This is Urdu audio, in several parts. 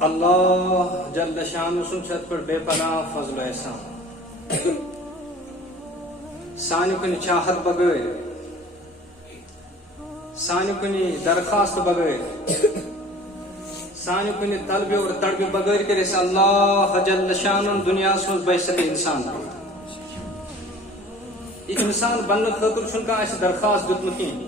اللہ جل شان سنت پر بے پناہ فضل و احسان سانہ کن چاہت بغیر سانہ کن درخواست بغیر سانہ کن طلب اور تڑب بغیر کرے اللہ جل شان دنیا من بچ انسان یہ انسان بننے خاطر چھن اس درخواست دیتمت کہیں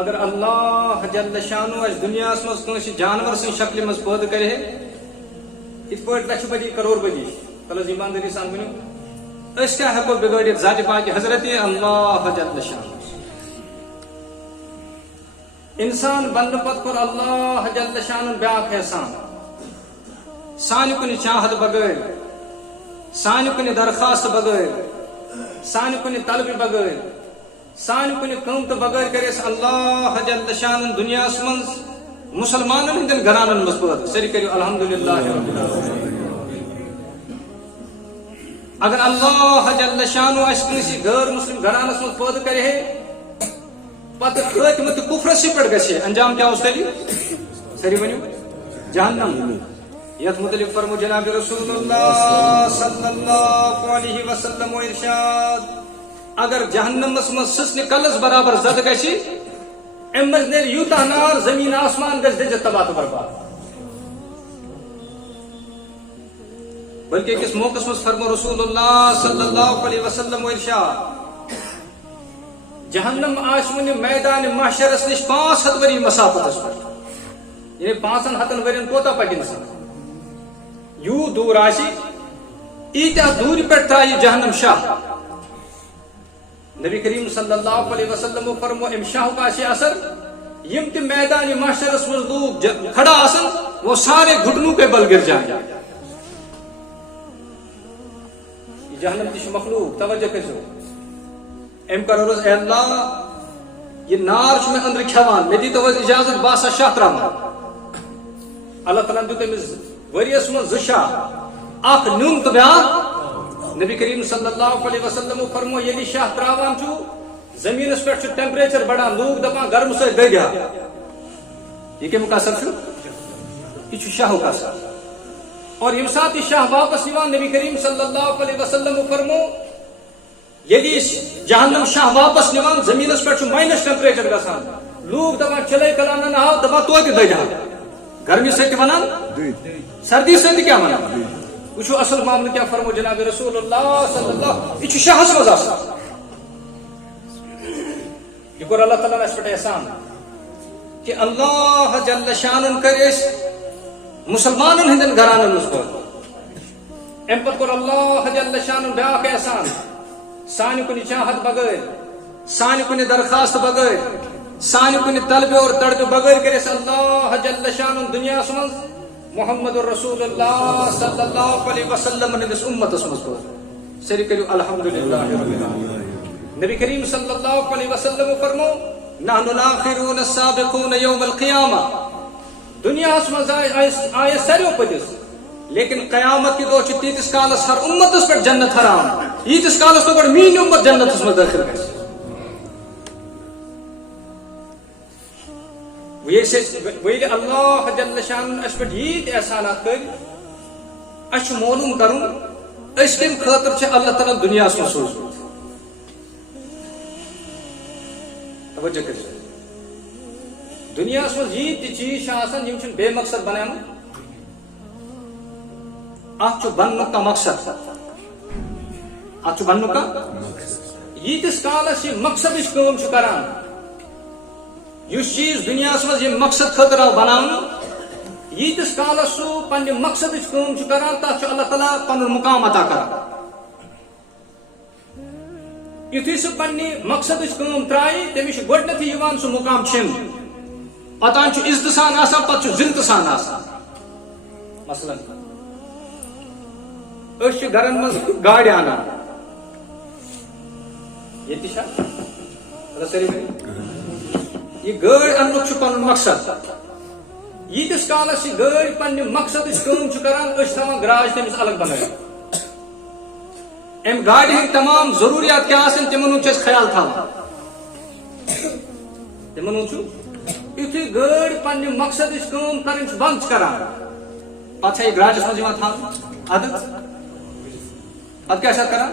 اگر اللہ جل شانو اس دنیا مز کنس جانور سن شکل مز پید کرے ات پہ لچھ بدی کروڑ بدی پلس ایمانداری سان ونو اس کیا ہیکو بگڑت ذات پاک حضرت اللہ جل شان انسان بننے پت کور اللہ جل شان بیاکھ احسان سانہ کن چاہت بغیر سانہ کن درخواست بغیر سانہ کن طلب بغیر سانہ کن قومت بغیر کرس اللہ جل شان دنیا من مسلمان ہندن گھرانن مز پید سری کرو الحمدللہ رب العالمین اگر اللہ جل شان اس کنسی غیر مسلم گھرانس مز پید کرے پتہ خاتمت کفرس پہ گھے انجام کیا اس تیلی سری ونیو جہنم یت متعلق فرمو جناب رسول اللہ صلی اللہ علیہ وسلم و ارشاد اگر جہنمس من سسن کلس برابر زد گی ام مز نیرِ یوتہ نار زمین آسمان گژھِ دٔزِتھ تباہ تہٕ برباد بلکہ کس موقع مز فرمو رسول اللہ صلی اللہ علیہ وسلم و ارشاد جہنم آسمن میدان محشرس نش 500 وری مسافت یعنی 500 ورین کوتا پکہ انسان یو دور آسی ایتہ دور پہ ترائے جہنم شاہ نبی کریم صلی اللہ علیہ وسلم فرمو ام شاہ کا اثر یم تہ میدان محشرس مز لوگ کھڑا آسن وہ سارے گھٹنوں پہ بل گر جائیں جہنم تش مخلوق توجہ کرو ام کرو اے اللہ یہ نار میں اندر کھوان مے دی تو اجازت باسا شاہ ترامان اللہ تعالیٰ دیت امس وریس من زشا اخ نیون تو بیان نبی کریم صلی اللہ علیہ وسلم فرمو یلی شاہ تراوان چھو زمینس پہ ٹیمپریچر بڑھان لوگ دپان گرم سے دگیا یہ کم کا اثر یہ شاہ کا اثر اور یم سات شاہ واپس یوان نبی کریم صلی اللہ علیہ وسلم فرمو یلی جہنم شاہ واپس نیوان زمینس پہ مائنس ٹیمپریچر گسان لوگ دپان چلے کلان نہ دپان توتہ دگیا گرمی سے ونان سردی سے کیا ونان وچھو اصل معاملہ کیا فرمو جناب رسول اللہ صلی اللہ یہ شاہس مز یہ کور اللہ تعالیٰ اس پہ احسان کہ اللہ جل شان کر مسلمان ہندن گھرانن مز پید ام پت کور اللہ جل شان بیاکھ احسان سانہ کن چاہت بغیر سانہ کن درخواست بغیر سانہ کن طلب اور تڑب بغیر کرس اللہ جل شان دنیا من محمد رسول اللہ صلی اللہ علیہ وسلم نبس امت مز سری کرو الحمدللہ رب العالمین نبی کریم صلی اللہ علیہ وسلم فرمو نحن الاخرون السابقون یوم القیامہ دنیا مز آئے ساریو پتس لیکن قیامت کی دو تیتس کالس ہر امتس پہ جنت حرام یتس کالس تو گوڑ مین امت جنت مز داخل گژھِ ویل اللہ جل شان اس پہ یت احسانات کر اس معلوم کرن اس کم خاطر اللہ تعالیٰ دنیا من سوزمت توجہ کر دنیا من یت چیز آسان یم بے مقصد بنامت ات بننے کا مقصد ات بننے کا یتس کالس یہ مقصد کام کران اس چیز دنیا من یہ مقصد خاطر آو بنان یتس کالس سو پنہ مقصد کام کران تک اللہ تعالیٰ پن مقام عطا کران یتھے سہ پنہ مقصد کام ترائے تمس گۄڈنیتھے یوان سہ مقام چھن پتان عزت سان آسان پتہ ذلت سان آسان مثلا اس گھرن مز گاڑی انان یہ گاڑی انک پن مقصد یتس کالس یہ گاڑی پنہ مقصد کام کران تھوان گراج تمس الگ بنائت ام گاڑی ہند تمام ضروریات کیا تمن ہند خیال تھوان تمن ہند یتھے گاڑی پنہ مقصد کام کرن بند کران پتہ یہ گراجس مز تھا اد کیا کران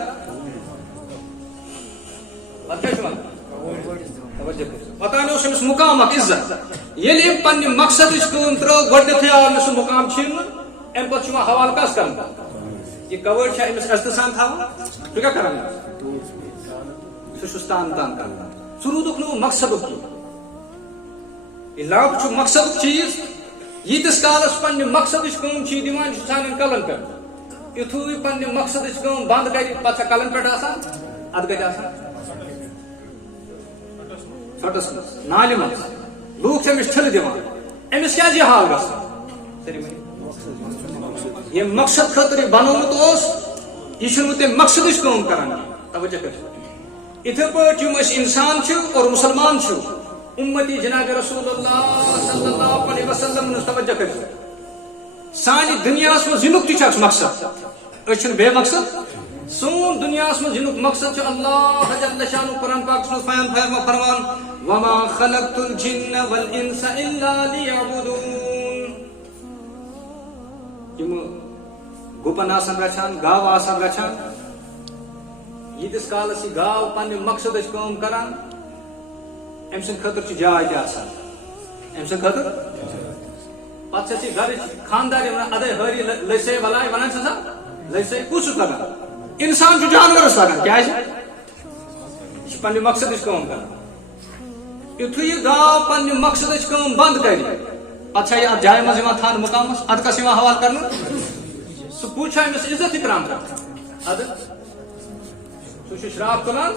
پتہ اس مقام اخ عزت یل پنہ مقصد کم ترو گۄڈنیتھٕے آو مےٚ سُہ مقام چھینہ امہ پتہٕ چھُ حوالہ کس کران یہ کوٲڑ چھا أمِس عزتہٕ سان تھاوان ژٕ کیٛاہ کران سُہ چھُس تان تان کران ژٕ روٗدُکھ نہٕ مقصدُک کینٛہہ لب چھُ مقصدُک چیٖز ییٖتِس کالس پننہِ مقصدٕچ کٲم چھِ یہِ دِوان یہِ چھُ ژھانڈان کلن پٮ۪ٹھ یُتھُے پننہِ مقصدٕچ کٲم بنٛد کرِ پتہٕ چھا کلن پٮ۪ٹھ آسان ادٕ کتہِ آسان ژھۄٹس منٛز نالہِ منٛز لوٗکھ چھِ أمِس ٹھِلہٕ دِوان أمِس کیٛازِ یہِ حال گژھان ییٚمہِ مقصد خٲطرٕ یہِ بنومُت اوس یہِ چھُنہٕ وۄنۍ تمہِ مقصدٕچ کٲم کران توجہ کٔرِو یِتھے پٲٹھۍ یِم أسۍ انسان چھِ اور مُسلمان چھِ اُمتی جناب رسول اللہ صلی اللہ علیہ وسلم توجہ کٔرِو سانہِ دُنیاہس منٛز یِنُک تہِ چھُ اکھ مقصد أسۍ چھِنہٕ بے مقصد سون دُنیاہس منٛز یِنُک مقصد چھُ اللہ جل شانُہ قرآن پاکس منٛز فرمان وما خلقت الجن والانس الا ليعبدون یِم گُپن آسان رچھان گاو آسان رچھان ییٖتِس کالس یہِ گاو پننہِ مقصدٕچ کٲم کران أمۍ سٕنٛدِ خٲطرٕ چھِ جاے تہِ آسان أمۍ سٕنٛدِ خٲطرٕ پتہٕ چھس یہِ گرٕچ خاندار ونان ادے ہٲری لٔسے بلاے ونان چھِ سا لٔسے کُس چھُس لگان انسان چھُ جانورس لگان کیٛازِ یہِ چھِ پننہِ مقصدٕچ کٲم کران یُتھُے یہِ گاو پننہِ مقصدٕچ کٲم بنٛد کرِ پتہٕ چھا یہِ اتھ جایہِ منٛز یِوان تھاونہٕ مقامس ادٕ کس یِوان حوالہٕ کرنہٕ سُہ پوٗچھ چھا أمِس عزت اِکرام کران ادٕ سُہ چھُ شراپ تُلان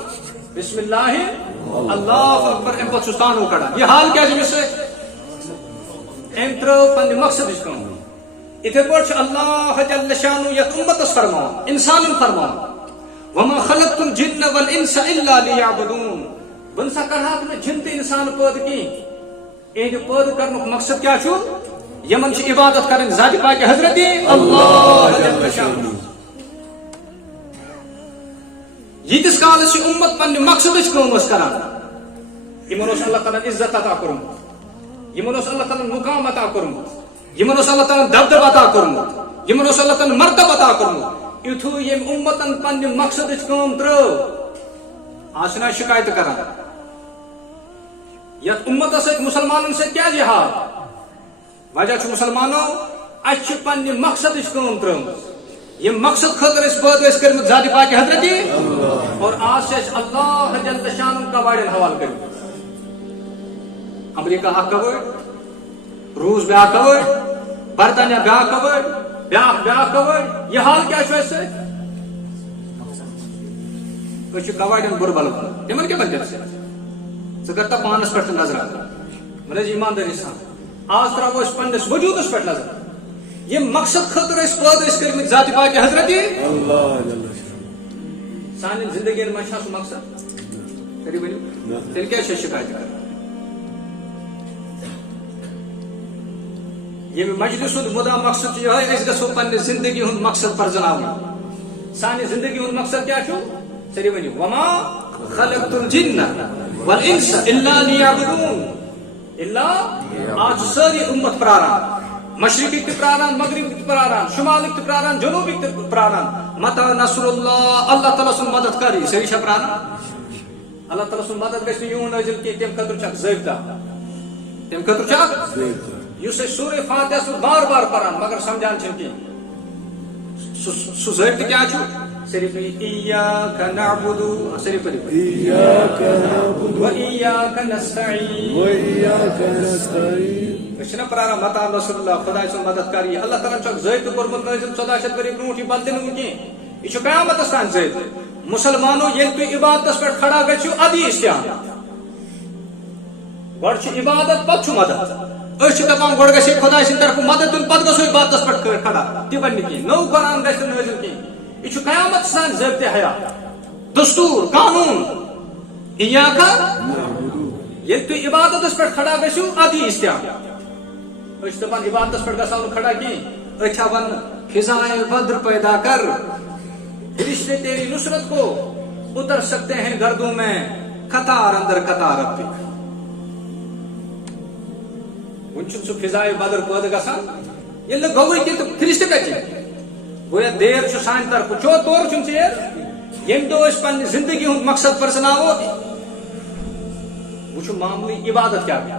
بسم اللہ اللہ اکبر امہ پتہٕ چھُس تانو کڑان یہِ حال کیٛازِ أمِس سۭتۍ أمۍ ترٲو پننہِ مقصدٕچ کٲم یِتھے پٲٹھۍ چھُ اللہ جل شانُہ یتھ اُمتس فرماوان انسانن فرماوان وما خلقت الجن والانس الا ليعبدون بہٕ نسا کرہاکھ نہٕ جِن تہٕ انسان پٲدٕ کینٛہہ اِہنٛدِ پٲدٕ کرنُک مقصد کیٛاہ چھُ یمن چھِ عبادت کرٕنۍ ذاتِ پاکہِ حضرت اللہ جل شانُہ ییٖتِس کالس یہِ اُمت پننہِ مقصدٕچ کٲم ٲس کران یِمن اوس اللہ تعالیٰ عزت عطا کوٚرمُت یِمن اوس اللہ تعالیٰ مقام عطا کوٚرمُت یِمن اوس اللہ تعالیٰ دبدب عطا کوٚرمُت یِمن اوس اللہ تعالیٰ مرتب عطا کوٚرمُت یُتھُے ییٚمہِ اُمتن پننہِ مقصدٕچ کٲم ترٲو آز چھِنہ شکایتہٕ کران یتھ اُمتس سۭتۍ مُسلمانن سۭتۍ کیٛازِ یہِ حال وجہ چھُ مُسلمانو اسہِ چھِ پننہِ مقصدٕچ کٲم ترٲومٕژ یِم مقصد خٲطرٕ أسۍ پٲدٕ ٲسۍ کٔرمٕتۍ ذاتِ پاکہِ حضرتی اور آز چھِ أسۍ اللہ جل شانُن کواڑٮ۪ن حوالہٕ کٔرمٕتۍ امریکہ اکھ کواڑ روٗس بیٛاکھ کواڑ برطانیہ بیٛاکھ کواڑ بیٛاکھ کواڑ یہِ حال کیٛاہ چھُ اَسہِ سۭتۍ أسۍ چھِ کواڑٮ۪ن بُربل تِمن کیٛاہ بنہِ ژٕ کر تا پانس پٮ۪ٹھ تہِ نظر وۄنۍ ٲسۍ ایٖماندٲری سان آز تراوو أسۍ پننِس وجوٗدس پٮ۪ٹھ نظر یِم مقصد خٲطرٕ أسۍ پٲدٕ ٲسۍ کٔرمٕتۍ ذاتِ پاکہِ حضرتی سانٮ۪ن زندگین منٛز چھا سُہ مقصد تیٚلہِ ؤنِو تیٚلہِ کیٛازِ چھِ أسۍ شکایت کران ییٚمہِ مجلس ہُنٛد مُدا مقصد چھُ یِہوے أسۍ گژھو پننہِ زندگی ہُنٛد مقصد پرزناوُن سانہِ زندگی ہُنٛد مقصد کیٛاہ چھُ سٲری ؤنِو وما خلقت الجن والانس الا ليعبدون الا آز چھِ سٲری اُمت پراران مشرقٕکۍ تہِ پراران مغربٕکۍ تہِ پراران شُمالٕکۍ تہِ پراران جنوٗبٕکۍ تہِ پراران متى نصر اللہ اللہ تعالیٰ سُنٛد مدد کری سٲری چھا پراران اللہ تعالیٰ سُنٛد مدد گژھِ نہٕ یِہُنٛد نٲزِل کینٛہہ تمہِ خٲطرٕ چھُ اکھ ضٲبطہٕ تمہِ خٲطرٕ چھُ اکھ یُس أسۍ سورہ فاتحس منٛز بار بار پران مگر سمجھان چھِنہٕ کینٛہہ سُہ ضٲبطہٕ کیٛاہ چھُ صرف إياك نعبد صرف إياك نعبد وإياك نستعين أسۍ چھِنہ پراران متى نصر اللہ خۄداے سُنٛد مدد کری اللہ تعالیٰ چھُ اکھ ضٲبطہٕ کوٚرمُت نٲزِل 1400 ؤری برونٛٹھ یہِ بدلہِ نہٕ کینٛہہ یہِ چھُ قیامتس تانۍ ضٲبطہٕ مُسلمانو ییٚلہِ تُہۍ عبادتس پٮ۪ٹھ کھڑا گژھِو ادٕ یی اِستعان گۄڈٕ چھِ عبادت پتہٕ چھُ مدد أسۍ چھِ دپان گۄڈٕ گژھِ خۄداے سٕنٛدِ طرفہٕ مدد دیُن پتہٕ گژھو عبادتس پٮ۪ٹھ کھڑا تہِ بنہِ نہٕ کینٛہہ نوٚو قرآن گژھِ نہٕ نٲزِل کینٛہہ یہ چھُ قیامتس تانۍ ضٲبطہٕ حیات دستوٗر قانوٗن إياك ییٚلہِ تُہۍ عبادتس پٮ۪ٹھ کھڑا گژھِو ادٕ یی اِستعان أسۍ چھِ دپان عبادتس پٮ۪ٹھ گژھو نہٕ کھڑا کینٛہہ أسۍ چھا ونان فضائے بدر پیدا کر رشتے تیری نصرت کو اتر سکتے ہیں گردوں میں قطار اندر قطار اب وۄنۍ چھُنہٕ سُہ فضائے بدر پٲدٕ گژھان یہ گوئی کہ فرشتہ کتہ گویا دیر سان طرف چو طور ژیر یم دہ پنہ زندگی ہند مقصد پرسناو وہ معمولی عبادت کیا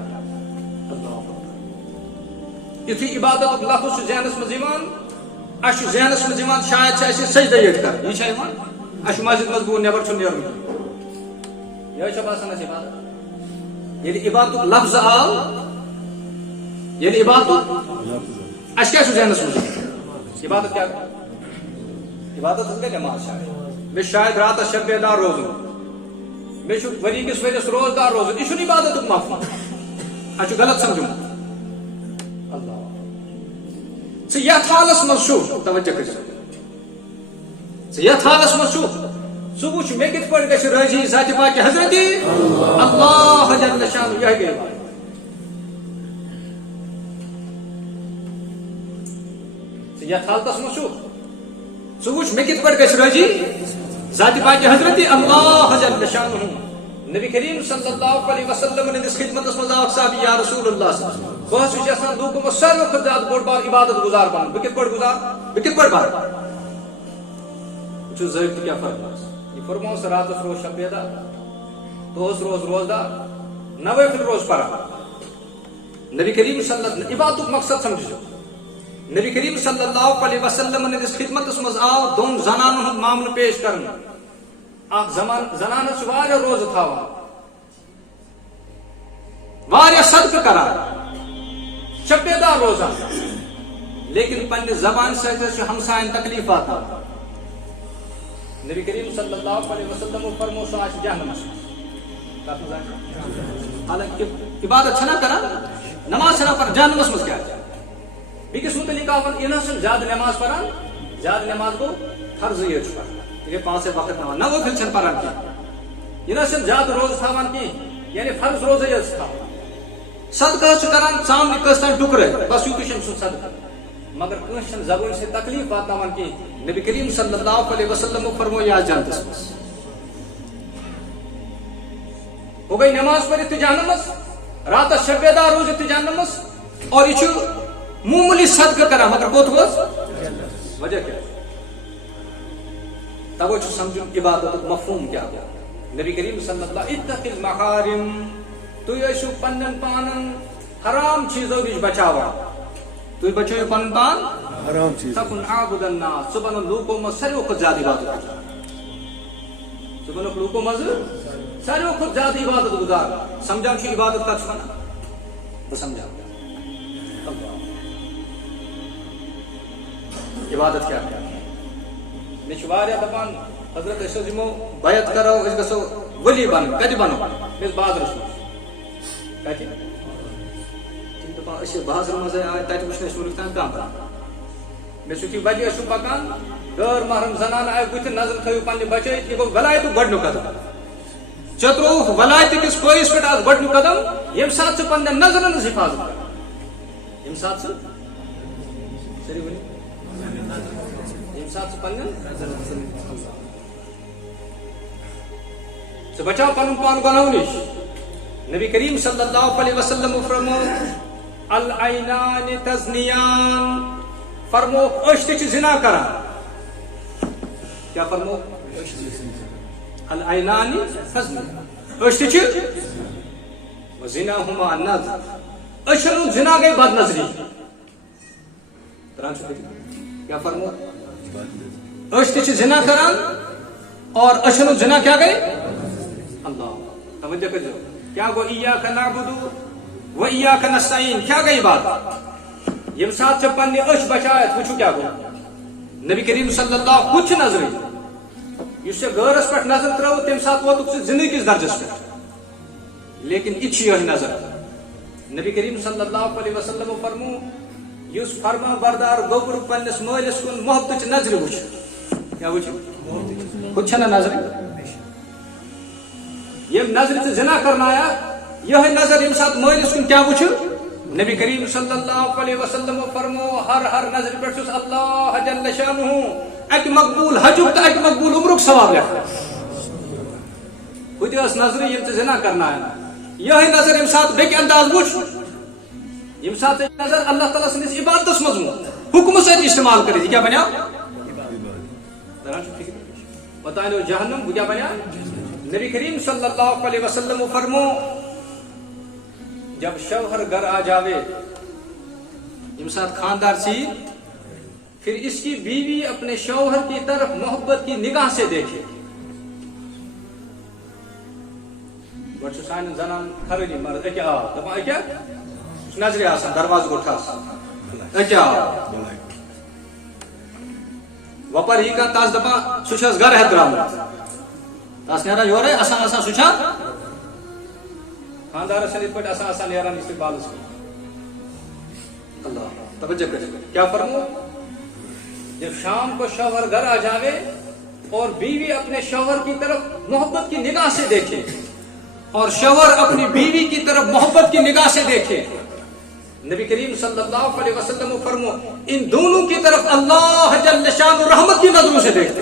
یتھی عبادت لفظ ذہنس مز ذہنس مز شاید سجدہ یٹ کر یہ مسجد مز بور نبر نیرن یہ باسان عبادت یعنی عبادت لفظ آو یعنی عبادت اس کیا ذہنس مز عبادت کیا عبادت گئی نماز شاید رات شب بیدار روزن میں وری کس ورس روزدار روزن یہ عبادت مفہوم اچھا غلط سمجھو اللہ ثت حالس مز توجہ کر ثت حالس مز سہ وچ مے کت پہ گھر راضی ذات پاک حضرت اللہ جل شان یہ گئی ثت حالتس مز سہ وچ مے کت پہ گھر راضی ذات پاک حضرت اللہ جل شان نبی کریم صلی اللہ علیہ وسلم نے خدمت مز صاحب یا رسول اللہ بہت لوکو مز ساروی کھت زیادہ بوڑ بار عبادت گزار بن بہ کت پہ گزار بہ کت پہ بار ضابطہ کیا فرق یہ فرمو رات روز شب بیدار دہس روز روزدار نوافل روز پران نبی کریم صلی اللہ عبادت مقصد سمجھو نبی کریم صلی اللہ علیہ وسلم نے خدمت مز آو دون زنان ہند معاملہ پیش کرنا اخ زنان روز تھاوان واریاہ صدقہ کران شب بیدار روزان لیکن پنہ زبان ست ہمسائن تکلیفات نبی کریم صلی اللہ علیہ وسلم فرمو سو آج جہنمس حالانکہ عبادت چھنا کران نماز چھنا پر جہنمس مز کیا بیکس متعلق آن یہ زیادہ نماز پران زیادہ نماز گو فرض یہ پڑھان یہ 5 وقت نماز نوافل چھن پران کی یہ زیادہ روز تھاوان کی یعنی فرض روز یہ تھاوان صدقہ کران سامنے کستان ٹکرے بس یوت سن صدقہ مگر کس زبان سے تکلیف واتناوان کی نبی کریم صلی اللہ علیہ وسلم فرمو یا جانتس ہو گئی نماز پڑھ جہنمس رات شب بیدار روز جہنمس اور یہ معمولی صدقہ کران مگر کوت گوس وجہ کیا توجہ سمجھو عبادت مفہوم کیا نبی کریم صلی اللہ اتق المحارم تو یشو پنن پانن حرام چیزوں نش بچاوا تو بچو پن پان حرام چیز تکن عابد الناس سبحان لوکو مز ساروی کھت زیادہ عبادت سبحان لوکو مز ساروی کھت زیادہ عبادت گزار سمجھان چھ عبادت کت ونان بہ سمجھا عبادت کیا ہے مے دپان حضرت اسمو بیعت کرو اس گسو ولی بن کتہ بنو مے بازرس مز کتہ تم دپان اس بازر مز آئے تتہ وچھ ونیک تام کانٛہہ مے سُہ وجہ پکان غیر محرم زنان آئے بتھ نظر تھو پنہ بچے یہ گو ولایت گۄڈنیُک قدم چترو ولایت کس پٲیِس پٮ۪ٹھ آز گۄڈنیُک قدم ییٚمہِ ساتہٕ ژٕ پننٮ۪ن نظرن ہٕنٛز حفاظت کر ییٚمہِ ساتہٕ ژٕ سٲری ؤنِو ییٚمہِ ساتہٕ ژٕ پننٮ۪ن ژٕ بچاو پنُن پان گۄنہو نِش نبی کریم صلی اللہ علیہ وسلم فرمو العینان تزنیان فرمو أچھ تہِ چھِ زنا کران کیا فرمو العینان تزنیان أچھ تہِ چھِ وزناہما النظر أچھن ہُنٛد زنا گئی بد نظری کیا فرمو أچھ تہِ چھِ زنا کران اور أچھن ہُنٛد زنا کیا گئی اللہ توجہ کر کیا گو ایاک نعبد و ایاک نستعین کیا گئی بات یم ساتھ سے پنہ أچھ بچایت وچھو کیا گو نبی کریم صلی اللہ کچھ نظر اس غیرس پہ نظر ترو تم سات ووت زندگی کس درجس پہ لیکن یہ نظر نبی کریم صلی اللہ علیہ وسلم فرمو اس فرما بردار گوبر پنس مالس کن محبت نظر وچھ کیا وچھ خود چھنا نظر یم نظر زنا کرنا آیا یہ نظر یم سات مالس کن کیا وچھ نبی کریم صلی اللہ علیہ وسلم فرمو ہر نظر پہ اللہ جل شانہ اک مقبول حجک تو اک مقبول عمرک ثواب لکھ خود اس نظر یم زنا کرنا آیا یہ نظر یم سات بیک انداز وچھ یم سات نظر اللہ تعالیٰ سندس عبادت مز حکم ست استعمال کرے یہ کیا بنیا پتہ نہیں جہنم وہ کیا بنیا. نبی کریم صلی اللہ علیہ وسلم فرمو جب شوہر گھر آ جاوے یم ساتھ خاندار سی پھر اس کی بیوی اپنے شوہر کی طرف محبت کی نگاہ سے دیکھے. بٹ سان زنان خرلی مرد اکیا دپا اکیا نظر آسان دروازہ کو ٹھاس اکیا وپر ہی کا تاس دپا سوچھس گھر ہے درامت تاس نیرا یورے اسان اسان سوچھا خاندار سے پٹ اسان اسان نیران استقبال اس اللہ توجہ کرے. کیا فرمو جب شام کو شوہر گھر آ جاوے اور بیوی اپنے شوہر کی طرف محبت کی نگاہ سے دیکھے اور شوہر اپنی بیوی کی طرف محبت کی نگاہ سے دیکھے. نبی کریم صلی اللہ علیہ وسلم فرمو ان دونوں کی طرف اللہ جل شان رحمت کی نظروں سے دیکھتے.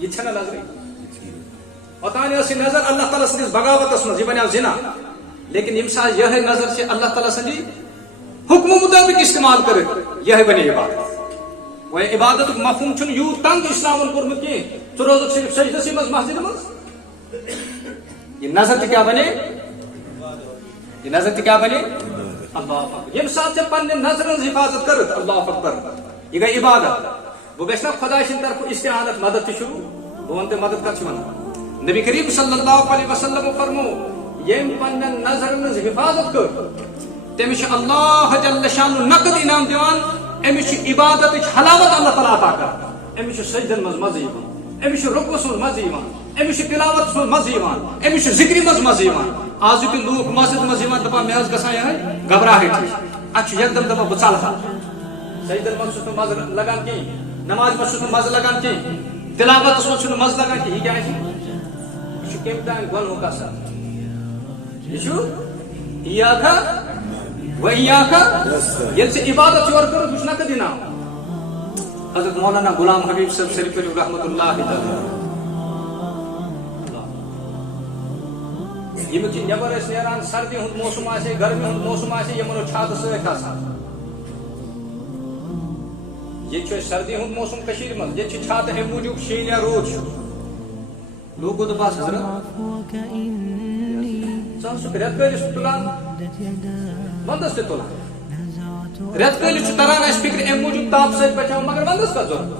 یہ چھنا نظر اتانی اسی نظر اللہ تعالیٰ سے بغاوت اسمز یہ بنیا زنا لیکن امسا یہ نظر سے اللہ تعالیٰ سے حکم مطابق استعمال کرے یہ بنے عبادت. وہ عبادت مفہوم چھن یوں تنگ اسلام کورمت کی تو روز صرف سجدہ سی مز مسجد مز یہ نظر کیا بنے یہ نظر کیا بنے اللہ اکبر. یم ساتھ سے پنہ نظر حفاظت کر اللہ اکبر یہ گئی عبادت. وہ گھس نا خدا سند طرف استعانت مدد شروع بہ ون مدد کر نبی کریم صلی اللہ علیہ وسلم فرمو یم پنہ نظر حفاظت کر تمس اللہ جل شان نقد انعام دیوان امس عبادت حلاوت اللہ تعالیٰ عطا کر. امس سجدن مز مزہ یوان امس رکوعس مز مزہ یوان امس تلاوت مز مزہ یوان امس ذکر مز مزہ یوان. آز تہ لوک مسجد مز یوان دپان مے گژھان یہ گھبراہٹ اچھا یکدم دپان بہ ژلہا سجدن مز چھُس مزہ لگان کی نماز مز چھُس مزہ لگان کی تلاوت مز چھُ مزہ لگان کی یہ کیا یہ کم تام گۄنہُک اثر یہ ایاکا و ایاکا یل سے عبادت یور کر کچھ نہ کدینا. حضرت مولانا غلام حبیب صاحب شریف رحمۃ اللہ تعالی یم چھ نبر اس نیران سردی ہند موسم آسے گرمی ہند موسم آسے یمن چھات سۭتۍ آسان. یہ چھ سردی ہند موسم کشیر من یہ چھ چھات امہ موجوب شین یا روز لوگوں تو پاس حضرت رت کلس تلان وندس تہ تلان رت کلس تران اس فکر ام موجود تاپ سے بچاؤ مگر وندس کا ضرورت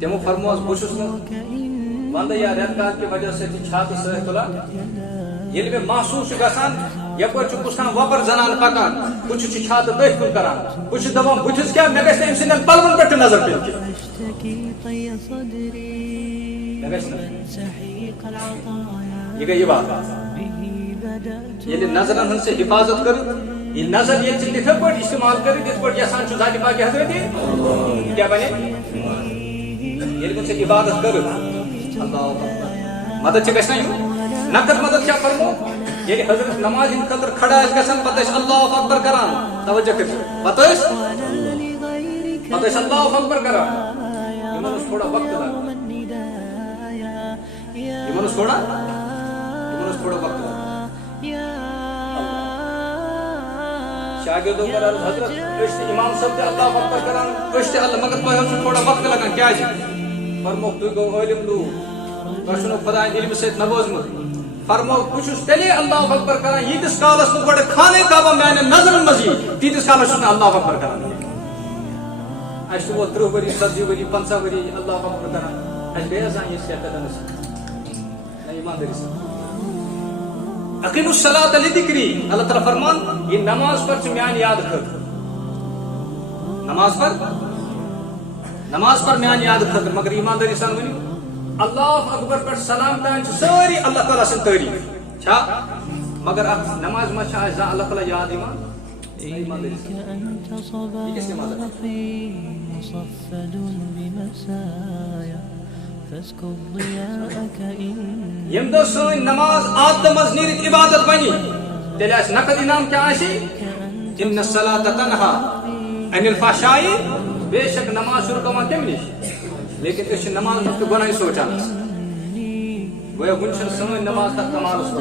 تمو فرموس بوشس وند یا رت کال کی وجہ سے چھات سے تلان یل میں محسوس گسان یپر چھ کسان وپر زنان پکان کچھ چھ چھات دہ کن کران کچھ دپان بتھس کیا مے گژھِ ام سندین پلون پہ نظر پین یہ گئی بات یہ نظرن سے حفاظت کر یہ نظر یہ چیز تھے پٹ استعمال کر جس پٹ یسان چھ ذات پاک حضرت کیا بنے یہ کچھ سے عبادت کر اللہ مدد چھ گژھنا نقد مدد کیا فرمو یہ حضرت نماز ان قدر کھڑا اس گژھن پتہ اللہ اکبر کران توجہ کر پتہ اللہ اکبر کران یمن تھوڑا وقت لگا یمن تھوڑا وقت لگا شاگردوں پر حضرت اس امام صاحب تے اللہ اکبر کران اس تے اللہ مگر تو تھوڑا وقت لگا کیا جی فرمو تو گو علم لو پرسنو خدا علم سے نوازمت فرمو کچھ تیلے اللہ اکبر کران یتس کالس نو گڈ کھانے کعبہ میں نے نظر مزید تیتس کالس نے اللہ اکبر کران اس تو 30 وری 40 وری 50 وری اللہ اکبر کران اس بے ازان یہ کہتا ہے ایمان دریس اقیم الصلاۃ لذکری اللہ تعالی فرمان یہ نماز پر میان یاد کر نماز پر میان یاد کر مگر ایمانداری سان ونی اللہ اکبر پر سلام تان ساری اللہ تعالی سن تعریف چھا مگر نماز ما چھا اللہ تعالی یاد ایمان یم دو سن نماز آدم از نیرت عبادت بنی تیل اس نقد انعام کیا آشی ان الصلاة تنہا عن الفحشاء بے شک نماز شروع کما کم نیش لیکن اس نماز مجھ کو گناہی سوچانا وہ گنشن سن نماز تک کمال اس کو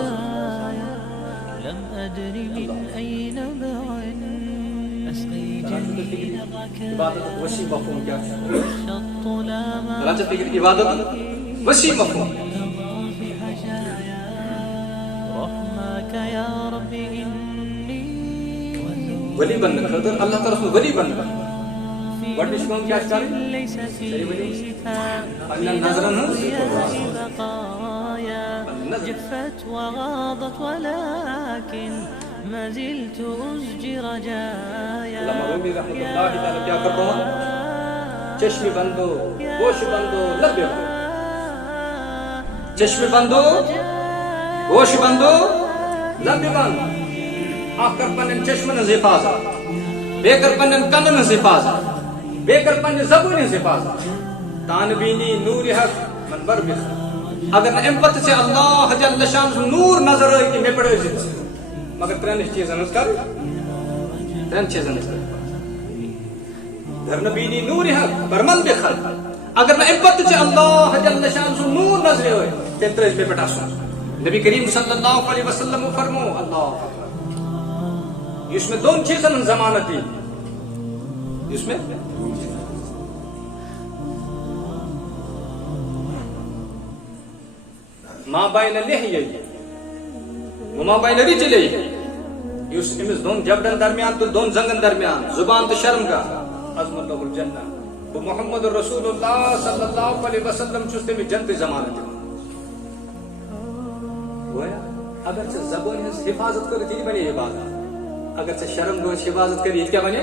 لم أدر من أين بعد أسقي جميل عبادت وسیع مفہوم کیا ہے؟ الشط لا ما راجہ فکر عبادت وسیع مفہوم. رحمك يا رب إني ولی بننے خاطر اللہ تعالیٰ میں ولی بننے گۄڈنِچ کٲم کیٛاہ چھِ کَرٕنۍ؟ ليس في پنٛنٮ۪ن نظرن ہٕنٛز بقايا جفت وغاضت ولكن ما زلت أسجي رجايا علامہ رومی رحمۃ اللہ تعالیٰ کیا فرمایا؟ چشم بندو گوش بندو لب بندو. چشم بندو گوش بندو لب بند. اکھ کر پننٮ۪ن چشمن ہٕنٛز حفاظت، بیٚیہِ کر پننٮ۪ن کَنن ہٕنٛز حفاظت، بیٚیہِ کر پننہِ زبٲنۍ ہٕنٛز حفاظت. تان بینی نور حق من بر بس. اگر نہ امہِ پتہٕ ژےٚ اللہ جل شان سُنٛد نور نظر ٲے کہِ مےٚ پٮ۪ٹھ ٲسۍ مگر ترٛٮ۪ن چیٖزن ہٕنٛز کر، ترٛٮ۪ن چیٖزن ہٕنٛز کر. گر نہ بینی نور حق برمن بخل. اگر نہ امہِ پتہٕ ژےٚ اللہ جل شان سُنٛد نور نظرِ ٲے تیٚلہِ ترٛٲیزِ مےٚ پٮ۪ٹھ اَسُن. نبی کریم صلی اللہ علیہ وسلم فرمو اللہ یُس مےٚ دۄن چیٖزن ہٕنٛز ضمانت دی، یُس مےٚ ما بین لحیہ وما بین رجلیہ، یُس أمِس دۄن جبڑن درمیان تہٕ دۄن زنگن درمیان زبان تہٕ شرمگاہ عظمت لہ الجنہ. بہٕ محمد رسول اللہ صلی اللہ علیہ وسلم چھُس تٔمِس جنتٕچ ضمانت دِوان. گویا اگر ژےٚ زبٲنۍ ہٕنٛز حفاظت کٔرِتھ یہِ بنے عبادت. اگر ژےٚ شرم گاہٕچ حفاظت کٔرِتھ یہِ کیٛاہ بنے؟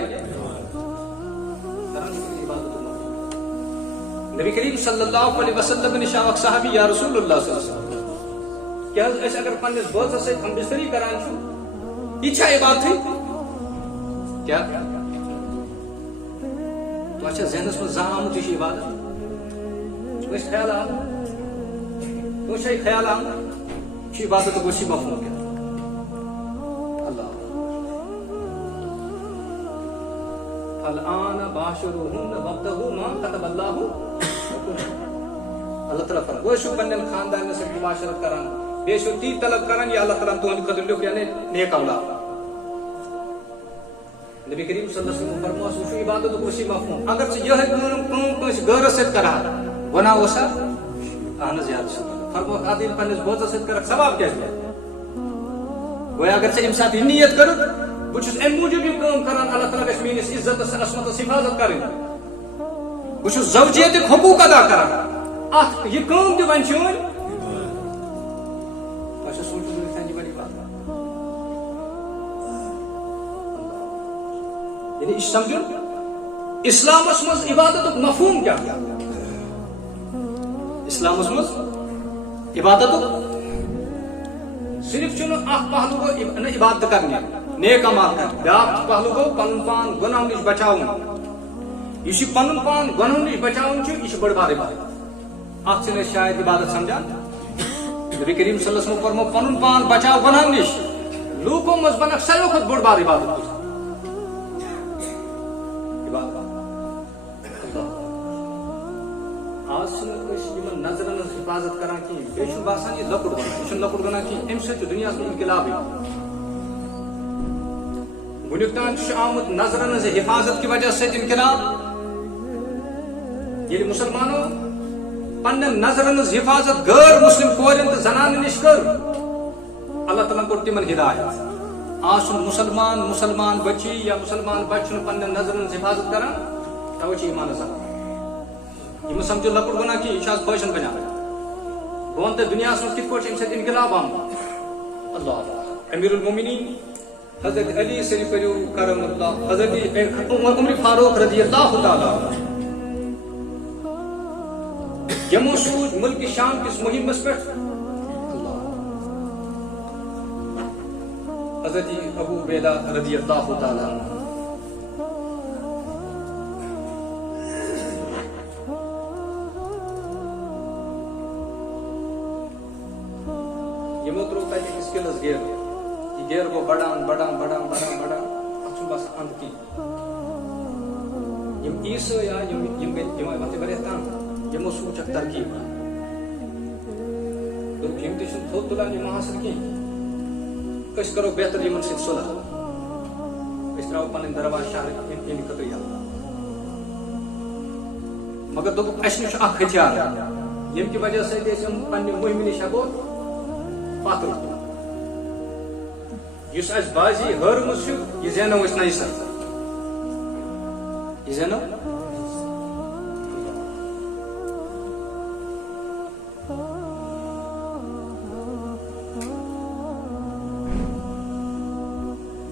نبی کریم صلی اللہ علیہ وسلم نِش آو اکھ صحابی یا رسول اللہ صلی اللہ علیہ وسلم کیٛاہ حظ أسۍ اگر پننِس بٲژس سۭتۍ ہم بستری کران چھُ یہِ چھا عبادتھٕے؟ کیٛاہ تۄہہِ چھا ذہنس منٛز زانٛہہ آمُت یہِ چھِ عبادت؟ کٲنٛسہِ خیال آو؟ کٲنٛسہِ چھا یہِ خیال آمُت یہِ چھُ عبادتُک وسیع مفہوم کیٛاہ؟ اللہ فالآن باشروہن وابتغوا ما كتب اللہ لكم. اللہ تعالیٰ فرمایا گویا چھُو پننٮ۪ن خاندانن سۭتۍ مباشرت کران، بیٚیہِ چھُو تی طلب کران یہِ اللہ تعالیٰ تُہنٛدِ خٲطرٕ لیوٚکھ یعنی نیک اولاد. نبی کریم صلی اللہ علیہ وسلم فرمووس یہِ چھُ عبادتُک وسیع مفہوم. اگر ژٕ یِہے کٲم کٲنٛسہِ غٲرس سۭتۍ کرہا گۄناہ اوسا؟ اہن حظ یا رسول اللہ. فرمووُکھ اَدٕ ییٚلہِ پننِس بٲژس سۭتۍ کرکھ ثواب کیٛازِ مِلہِ؟ گویا اگر ژےٚ اَمہِ ساتہٕ یہِ نیت کٔرٕتھ بہٕ چھُس اَمہِ موٗجوٗب یہِ کٲم کران اللہ تعالیٰ گژھِ میٲنِس عزتس عصمتس حفاظت کرٕنۍ. بہٕ چھُس زوجیتٕکۍ حقوٗق ادا کران. اتھ یہِ کٲم تہِ وۄنۍ چٲنۍ. تۄہہِ چھُ سوٗنٛچمُت یہِ بنہِ عبادت. یعنی یہِ چھُ سمجھُن اسلامس منٛز عبادتُک مفہوم کیٛاہ چھُ. اسلامس منٛز عبادتُک صرف چھُنہٕ اکھ پہلو گوٚو عبادت کرنہِ نیک عمال کرنہِ، بیاکھ پہلو گوٚو پنُن پان گۄناہو نِش بچاوُن. یُس یہِ پنُن پان گۄناہو نِش بچاوُن چھُ یہِ چھُ بٔڑ بار عبادت. اتھ چھِنہٕ أسۍ شاید عبادت سمجھان. نبی کریم صلی اللہ علیہ وسلم فرمو پنُن پان بچاو گۄناہو نِش لوٗکو منٛز بنکھ ساروٕے کھۄتہٕ بٔڑ بار عبادت. آز چھِنہٕ أسۍ یِمن نظرن ہٕنٛز حفاظت کران کِہینۍ. بیٚیہِ چھُنہٕ باسان یہِ لۄکُٹ گۄناہ، یہِ چھُنہٕ لۄکُٹ گۄناہ کِہینۍ. اَمہِ سۭتۍ چھُ دُنیاہس منٛز انقلاب یِوان. وُنیُک تام چھُ آمُت نظرن ہٕنٛز حفاظت کہِ وجہ سۭتۍ انقلاب. ییٚلہِ مُسلمانو پننٮ۪ن نظرن ہٕنٛز حفاظت غٲر مسلم کورٮ۪ن تہٕ زنانن نِش کٔر اللہ تعالیٰ کوٚر تِمن ہدایت. آز چھُنہٕ مُسلمان بچی یا مُسلمان بچہِ چھُنہٕ پننٮ۪ن نظرن ہٕنٛز حفاظت کران. توے چھِ ایمانس اندر یِم سمجھو لۄکُٹ گۄناہ کینٛہہ، یہِ چھُ آز فٲشن بنیومُت. بہٕ وَنہٕ تۄہہِ دُنیاہس منٛز کِتھ پٲٹھۍ چھُ اَمہِ سۭتۍ انقلاب آمُت. اللہ امیر المومنین حضرت علی شریف کرم اللہ، حضرت عمر فاروق رضی اللہ تعالیٰ یِمو سوٗز مُلکہِ شام کِس مُہِمس پٮ۪ٹھ حضرت ابو عبیدہ رضی اللہ تعالیٰ یِمو ترٛوو تتہِ سکلس گیرٕ. یہِ گیرٕ گوٚو بڑان اتھ چھُنہٕ باسان اند کِہینۍ. یِم عیٖسٲے آے یِم آے وقتہِ واریاہ تنگ. یِمو سوٗنٛچ اکھ ترکیٖب دوٚپُکھ یِم تہِ چھِنہٕ تھوٚد تُلان یِم حاصل کِہینۍ. أسۍ کرو بہتر یمن سۭتۍ صلح أسۍ تراوو پنٕنۍ درواز شہر ییٚمہِ خٲطرٕ یلہٕ مگر دوٚپُکھ اَسہِ نِش چھُ اکھ ہتھیار ییٚمہِ کہِ وجہ سۭتۍ أسۍ یِم پننہِ مہمہِ نِش ہٮ۪کو پتھ روٗزِتھ یُس اَسہِ بازی ہٲرمٕژ چھُ یہِ زینو أسۍ نَیہِ سر یہِ زینو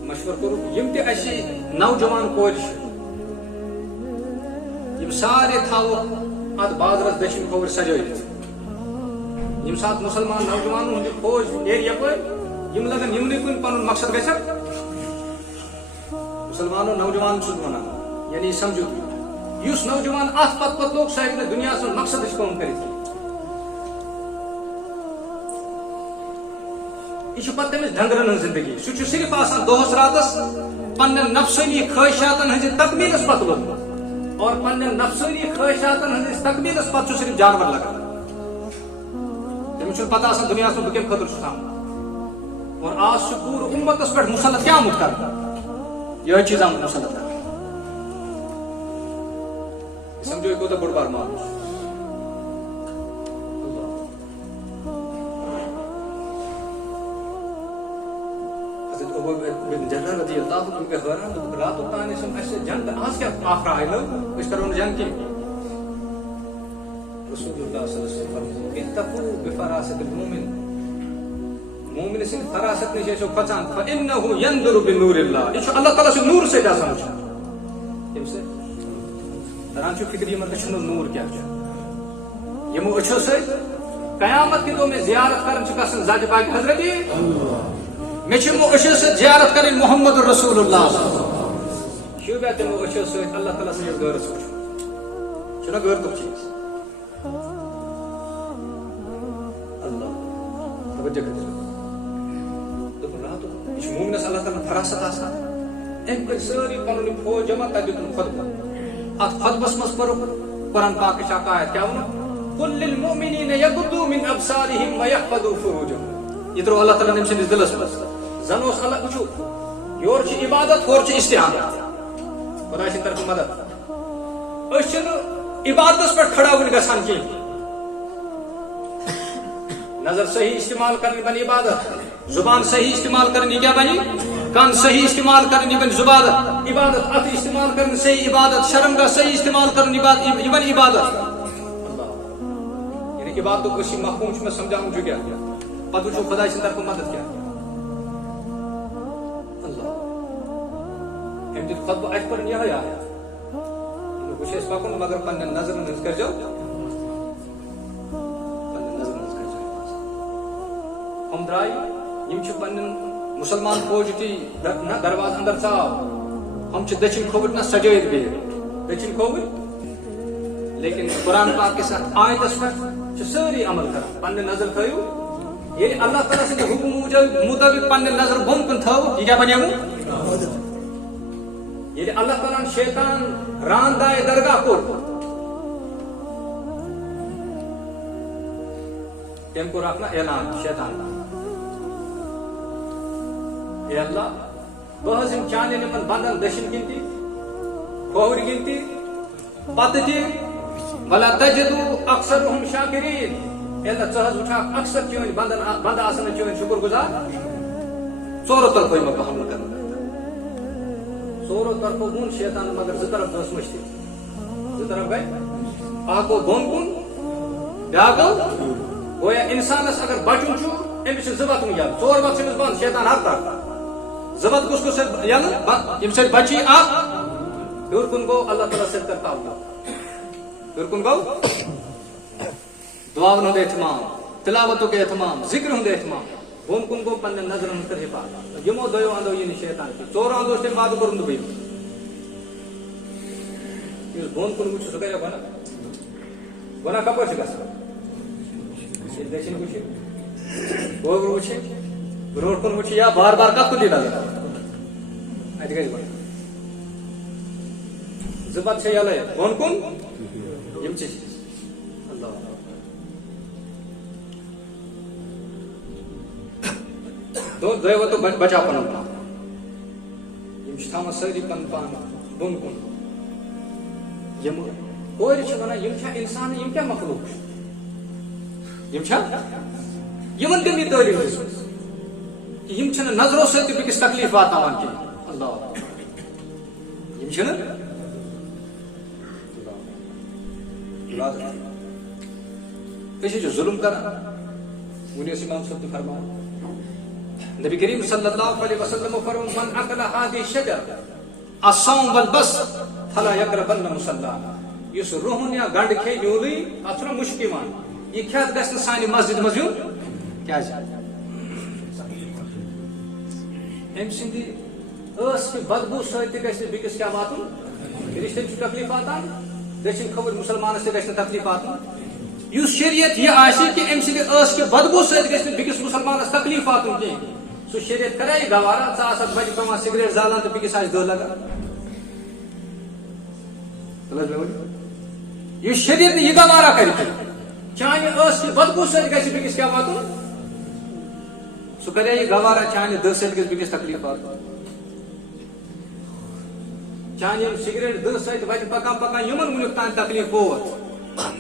مشور کوٚرُکھ یِم تہِ اَسہِ نوجوان کورِ چھِ یِم سارے تھاووکھ اتھ بازرس دٔچھِنۍ کھووٕرۍ سجٲوِتھ ییٚمہِ ساتہٕ مُسلمان نوجوانن ہُنٛد یہِ فوج نیرِ یپٲرۍ یِم لگن یِمنٕے کُن پنُن مقصد گژھِ مسلمانو نوجوان چھُس ونان یعنی سمجھو یُس نوجوان اتھ پتہٕ پتہٕ لوگ سُہ ہیٚکہِ نہٕ دُنیاہس منٛز مقصدٕچ کٲم کٔرِتھ یہ پتہ تمس ڈنگرن ہن زندگی سہ صرف آسان دہس راتس پنن نفسانی خواہشاتن ہز تکمیلس پتہ لوگمت اور پنن نفسانی خواہشاتن ہز تکمیلس پتہ صرف جانور لگان تمس پتہ آسان دنیا میں بہ کم خاطر تھام اور آج پور امتس پہ مسلط کیا آمت کر یہ چیز آمت مسلط کر سمجھو یہ کوتا بڑ بار معلوم جنرل رضی اللہ عنہ کے حیران رات تان اسے جنگ آج کیا آخر آئے لوگ اس طرح جنگ کی رسول اللہ صلی اللہ علیہ وسلم اتقوا بفراست المؤمن مومن سے فراست نے جو پہچان فانه ينظر بنور الله یہ اللہ تعالی سے نور سے جا سمجھ تم سے دران چھ فکر یہ مت نور کیا ہے یہ مو اچھو سے قیامت کے دو میں زیارت کرن چکسن ذات پاک حضرت میں چمو اچھو سے زیارت کرن محمد رسول اللہ شو بیت مو اچھو سے اللہ تعالی سے غیر سوچ چنا غیر تو چیز اللہ توجہ کرو اس مومن اللہ تعالی فراست آسان ام کر ساری پنن فوج جمع کر دتن خطبہ ات خطبس مس پر قرآن پاک کی آیت کیا ہونا قل للمؤمنین یغضوا من ابصارهم ويحفظوا فروجهم یہ تو اللہ تعالی نے سن دلس مس زنوس اللہ وچو یور چھ عبادت اور چھ استعانت خدا کی طرف مدد اس چھ عبادت پر کھڑا ہونے گسان کی نظر صحیح استعمال کرنی بنی عبادت زبان صحیح استعمال کرنی کیا بنی کان صحیح استعمال کرنی بنی عبادت ات استعمال کرنی صحیح عبادت شرم کا صحیح استعمال کرنی بنی عبادت یعنی عبادت کو اسی مفہوم میں سمجھاؤں جو کیا پتہ وچھو خدا کی طرف مدد کیا اللہ ہم جو خطبہ اج پر یہ آیا کچھ اس پاکن مگر پن نظر نظر کر جاؤ ہم درائی یم چھ پن مسلمان فوج تھی درواز اندر ژاو ہم چھ دچن کھوور نہ سجائت بے دچن کھوور لیکن قرآن پاک کے ساتھ آیتس پر چھ ساری عمل کر پن نظر تھیو یہ اللہ تعالی سے حکم مطابق پن نظر بون کن تھو یہ کیا بنیا یہ اللہ تعالی شیطان راندائے درگاہ کو تم کو رکھنا اعلان شیطان اے اللہ بہت چانے نمن بندن دشن گنتی کھوور گنتی پتہ تھی بلا تجدو اکثرهم شاکرین اے اللہ ژہز وچھا اکثر چون بند آسن چون شکر گزار ژورو طرفو مت حملہ کرنا ژورو طرفو بون شیطان مگر زٕ طرف دس مشتی زٕ طرف گئی اکو بون کن بیاکو گویا انسانس اگر بچن چھو امس زبت یل ژور وقت چھ بند شیطان ہر طرف زبت کس کو یل یم سے بچی اخ ہیور کن گو اللہ تعالی سے کر تعلق ہیور کن گو دعاون ہند اہتمام تلاوتوں کے اہتمام ذکر ہند اہتمام بون کن گو پن نظر کر حفاظت یمو دیو اندو یہ شیطان کی ژور اندو تم بعد کرن دو یہ بون کن وچ سو کریا بنا بنا کپر چھ گسا یہ دشن وچ وہ وچ روڈ کن وچ یا بار بار کت کلی نظر ات گئی بنا زبط چھ یلے بون کن یم چھ دویو تو بچا پنن پان یم چھ تھاوان سٲری پنن پان بۄن کُن یم اور چھ ونان یم چھا انسان یم کیا مخلوق یم چھا یمن تم یہ تعلیم دِژمٕژ یم چھنہٕ نظرو سۭتۍ تہِ بیٚکِس تکلیف واتناوان کینٛہہ اللہ یم چھنہٕ أسۍ چھِ ظلم کران ونی ٲس امام صٲب تہِ فرماوان نبی کریم صلی اللہ علیہ وسلم فرمون من اکل هذه الشجر الصوم والبس فلا يقربن مصلانا یُس رُہُن یا گنڈٕ کھیٚیہِ نیوٗلٕے اتھ چھُنہ مُشک یِوان یہ کھٮ۪تھ گژھِ نہٕ سانہِ مسجد منٛز یُن کیازِ أمۍ سٕنٛدِ ٲس کہِ بدبوٗ سۭتۍ تہِ گژھِ نہٕ بیٚکِس کیٛاہ واتُن رِشتہٕ چھُ تکلیٖف واتان دٔچھِنۍ کھووٕرۍ مُسلمانس تہِ گژھِ نہٕ تکلیٖف واتُن یُس شریعت یہِ آسہِ کہِ أمۍ سٕنٛدِ ٲس کہِ بدبوٗ سۭتۍ گژھِ نہٕ بیٚکِس مُسلمانس تکلیٖف واتُن کینٛہہ سُہ شریعت کرے یہِ گوارا ژٕ آسکھ بجہِ پیٚوان سِگریٹ زالان تہٕ بیٚکِس آسہِ دٔہ لگان یُس شریعت نہٕ یہِ گوارا کرِ کینٛہہ چانہِ ٲس کہِ بدبوٗ سۭتۍ گژھِ بیٚکِس کیٛاہ واتُن سُہ کرے یہِ گوارا چانہِ دٔہ سۭتۍ گژھِ بیٚکِس تکلیٖف واتُن چانہِ یِم سِگریٹ دٔہ سۭتۍ وتہِ پکان پکان یِمن وُنیُک تام تکلیٖف ووت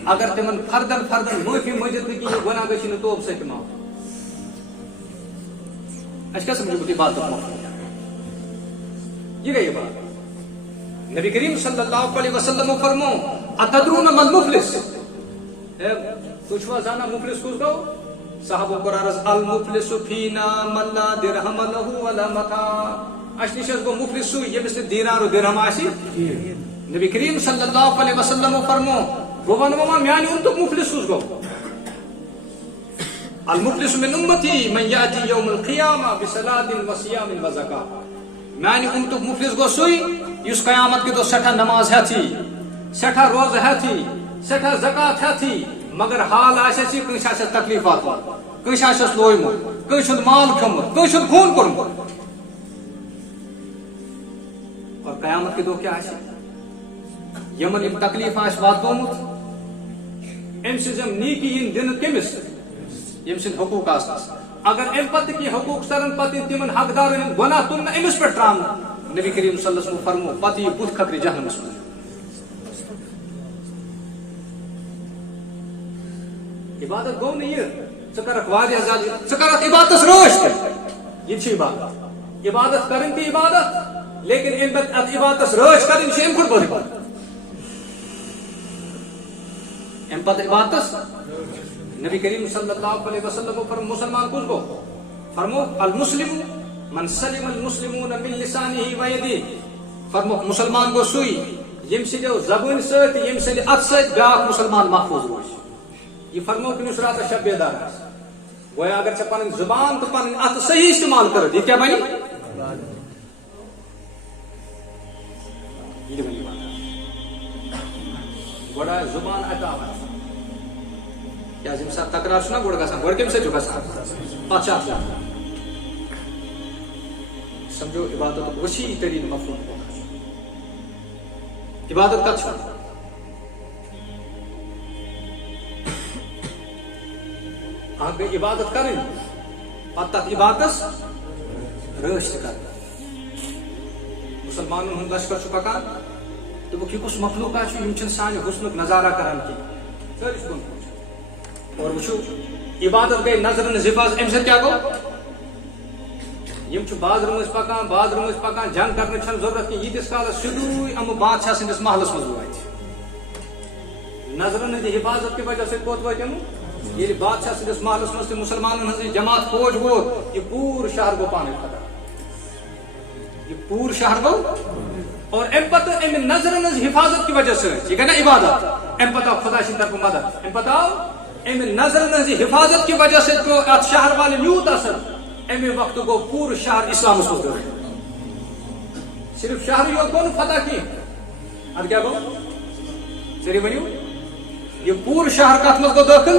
اگر تِمن فردن معٲفی منٛگِتھ نہٕ کِہیٖنۍ گۄناہ گژھی نہٕ توبہٕ سۭتۍ معاف اَسہِ کیٛاہ سمجھومُت یہِ باتُک مقصد یہِ گٔے یہِ بات نبی کریم صلی اللہ علیہ وسلم فرمو اتدرون من مفلس تُہۍ چھُوا زانان مفلس کُس گوٚو صحابو کوٚر عرض المفلس فینا من لا درہم لہو ولا متاع اَسہِ نِش حظ گوٚو مفلس سُے ییٚمِس نہٕ دیٖنار و درہم آسہِ نبی کریم صلی اللہ علیہ وسلم فرمو بہٕ ونہو وۄنۍ میانہِ اُمتُک مفلس کُس گوٚو المفلس من امتی من یاتی یوم القیامہ بصلاۃ وصیام وزکاۃ میانہِ اُمتُک مفلس گوٚو سُے یُس قیامت کہِ دۄہ سٮ۪ٹھاہ نماز ہیتھی سٮ۪ٹھاہ روزٕ ہیتھی سٮ۪ٹھاہ زکات ہیتھی مگر حال آسٮ۪س یہِ کٲنٛسہِ آسٮ۪س تکلیٖف واتُن کٲنٛسہِ آسٮ۪س لویمُت کٲنٛسہِ ہُنٛد مال کھیوٚمُت کٲنٛسہِ ہُنٛد خوٗن کوٚرمُت اور قیامت کہِ دۄہ کیٛاہ آسہِ یِمن یِم تکلیٖف آسہِ واتنومُت أمۍ سٕنٛز یِم نیٖکی یِن دِنہٕ کٔمِس ییٚمہِ سٕنٛدۍ حقوٗق آسنس اگر اَمہِ پتہٕ کینٛہہ حقوٗق سرن پتہٕ یِن تِمن حقدارن ہُنٛد گۄناہ تُلنہٕ أمِس پٮ۪ٹھ ترٛاونہٕ نبی کریم صلی اللہ علیہ وسلم فرمو پتہٕ یہِ بُتھ کھکرِ جہنمس منٛز عبادت گوٚو نہٕ یہِ ژٕ کرکھ واریاہ زیادٕ ژٕ کرکھ عبادتس رٲچھ تہِ یہِ چھِ عبادت عبادت کرٕنۍ تہِ عبادت لیکن اَمہِ پتہٕ اتھ عبادتس رٲچھ کرٕنۍ چھِ اَمہِ کھۄتہٕ بٔڑ عبادت اَمہِ پتہٕ عبادتس نبی کریم صلی اللہ علیہ وسلم فرمو مسلمان کُس گوٚو فرمو المسلم من سلم المسلمون من لسانه و یدیہ فرمو مسلمان گوٚو سُے ییٚمہِ سٕنٛدیو زبٲنۍ سۭتۍ تہٕ ییٚمہِ سٕنٛدِ اتھٕ سۭتۍ بیٛاکھ مسلمان محفوظ روزِ یہ فرمو کُنہِ راتس شب بیدار آسہِ گویا اگر ژےٚ پنٕنۍ زُبان تہٕ پنٕنۍ اتھٕ صحیح استعمال کٔرِتھ یہِ کیٛاہ بنہِ یہِ تہِ بنہِ گۄڈٕ آسہِ زُبان عطاوت کیٛازِ ییٚمہِ ساتہٕ تکرار چھُنہ گۄڈٕ گژھان گۄڈٕ کَمہِ سۭتۍ چھُ گژھان پتہٕ چھُ اَتھ سمجھو عبادت وسیع ترین مفہوم عبادت کتھ چھُ اکھ گٔے عبادت کرٕنۍ پتہٕ تتھ عبادتس رٲچھ تہِ کرٕنۍ مُسلمانن ہُنٛد لشکر چھُ پکان دوٚپُکھ یہِ کُس مخلوقات چھُ یِم چھِنہٕ سانہِ حُسنُک نظارہ کران کینٛہہ سٲری چھِ بۄن اور وٕچھو عبادت گٔے نظرن ہٕنٛز حِفاظت اَمہِ سۭتۍ کیٛاہ گوٚو یِم چھِ بازرٕ مٔنٛزۍ پکان جنگ کرنٕچ چھنہٕ ضروٗرت کینٛہہ ییٖتِس کالس سیٚودُے یِمہٕ بادشاہ سٕنٛدِس محلس منٛز واتہِ نظرن ہٕنٛدِ حِفاظت کہِ وجہ سۭتۍ کوٚت وٲتۍ یِم ییٚلہِ بادشاہ سٕنٛدِس محلس منٛز تہِ مُسلمانن ہٕنٛز جماعت فوج ووت یہِ پوٗرٕ شہر گوٚو پانے ختم یہِ پوٗرٕ شہر گوٚو اور اَمہِ پتہٕ اَمہِ نظرن ہٕنٛز حِفاظت کہِ وجہ سۭتۍ یہِ گٔے نا عبادت اَمہِ پتہٕ آو خۄدا سٕنٛدِ طرفہٕ مدد اَمہِ پتہٕ آو اَمہِ نظرن ہٕنٛزِ حِفاظت کہِ وجہ سۭتۍ پیوٚو اتھ شہر والٮ۪ن یوٗت اثر اَمہِ وقتہٕ گوٚو پوٗرٕ شہر اسلامس منٛز دٲخل صرف شہرٕے یوت گوٚو نہٕ فتح کینٛہہ ادٕ کیٛاہ گوٚو ژٔرِو ؤنِو یہِ پوٗرٕ شہر کتھ منٛز گوٚو دٲخل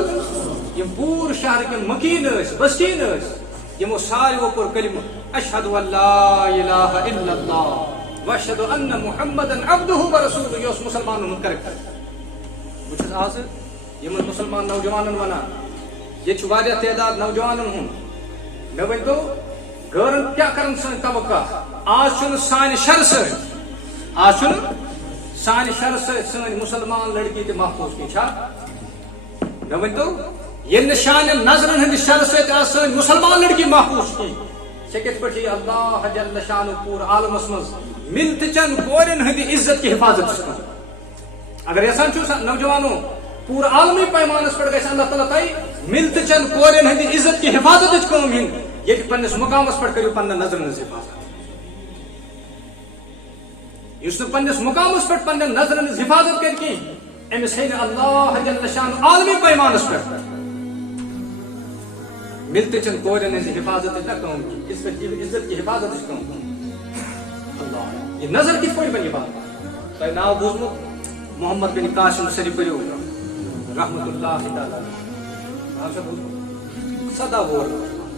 یِم پوٗرٕ شہرٕکۍ یِم مکیٖن ٲسۍ بسکیٖن ٲسۍ یِمو ساروٕیو کوٚر کلمہ اشہدُ ان لا الہ الا اللہ واشہدُ ان محمدًا عبدہ ورسولہ یہِ اوس مُسلمانن ہُنٛد کریکٹر بہٕ چھُس آز یِمن مُسلمان نوجوانن ونان ییٚتہِ چھُ واریاہ تعداد نوجوانن ہُنٛد مےٚ ؤنۍتو گرن کیا کرن سن توقع آج چھن سان شر سے آج چھن سان شر سے سن مسلمان لڑکی تے محفوظ کی چھا نہ ونتو یہ نشان نظرن ہند شر سے سن مسلمان لڑکی محفوظ کی سکت پٹھی اللہ جل شان پور عالم مز ملت چن کورن ہند عزت کی حفاظت کر اگر یسان چھو نوجوانوں پور عالمی پیمانس پر گژھِ اللہ تعالیٰ تائی ملت چن کورن ہند عزت کی حفاظت کم ہن یہ پنس مقامس پر کرو پن نظر ہز حفاظت اس پنس مقامس پر پن نظر ہز حفاظت کر کی امس ہے اللہ جل شان عالمی پیمانس پر ملت چن کورن ہز حفاظت نہ کم کی عزت کی حفاظت کم اللہ یہ نظر کت پہ بنی بات تہ ناو بوزمت محمد بن قاسم سری پریو رحمت اللہ تعالی سدا وور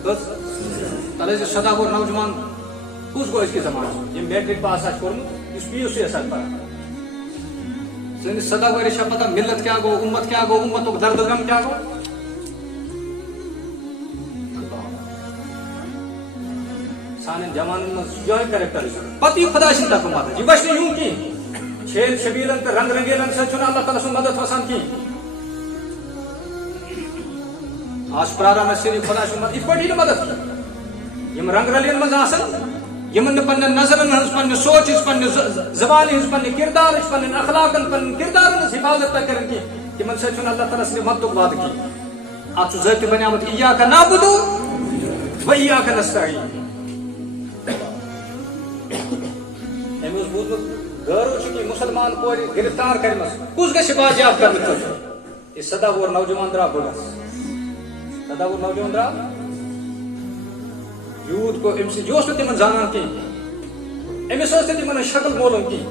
تلے سدا وور نوجوان کس گو اس کے زمان یہ میٹرک پاس آج کورمت اس پی یو سی اثر پر سن سدا وور شاہ پتہ ملت کیا گو امت کیا گو امت کو درد غم کیا گو سان جوان میں یہ کریکٹر پتی خدا سے تک مت یہ بس یوں کی چھیل چھبیلن تے رنگ رنگیلن سے چنا اللہ تعالی سے مدد وسان کی آج پرارا میں سری خدا سے مدد اس مدد کی یم رنگ رلین مز آسن یمن پن نظر ہنس پن سوچ اس پن زبان ہنس پن کردار اس پن اخلاق پن کردار ہنس حفاظت کرن کی یمن سے چنا اللہ تعالی سے مدد وعد کی آپ تو ذات بنیامت ایاک نعبد و ایاک نستعین ایموز بوزمت غیر چکی مسلمان کو گرفتار کرمس کس گھس باجیاب کرنے تو یہ سدا وور نوجوان درا بولس سدا وور نوجوان درا یوت کو ام سے جو سو تمن زانان کی ام سوچتے تمن شکل مولم کی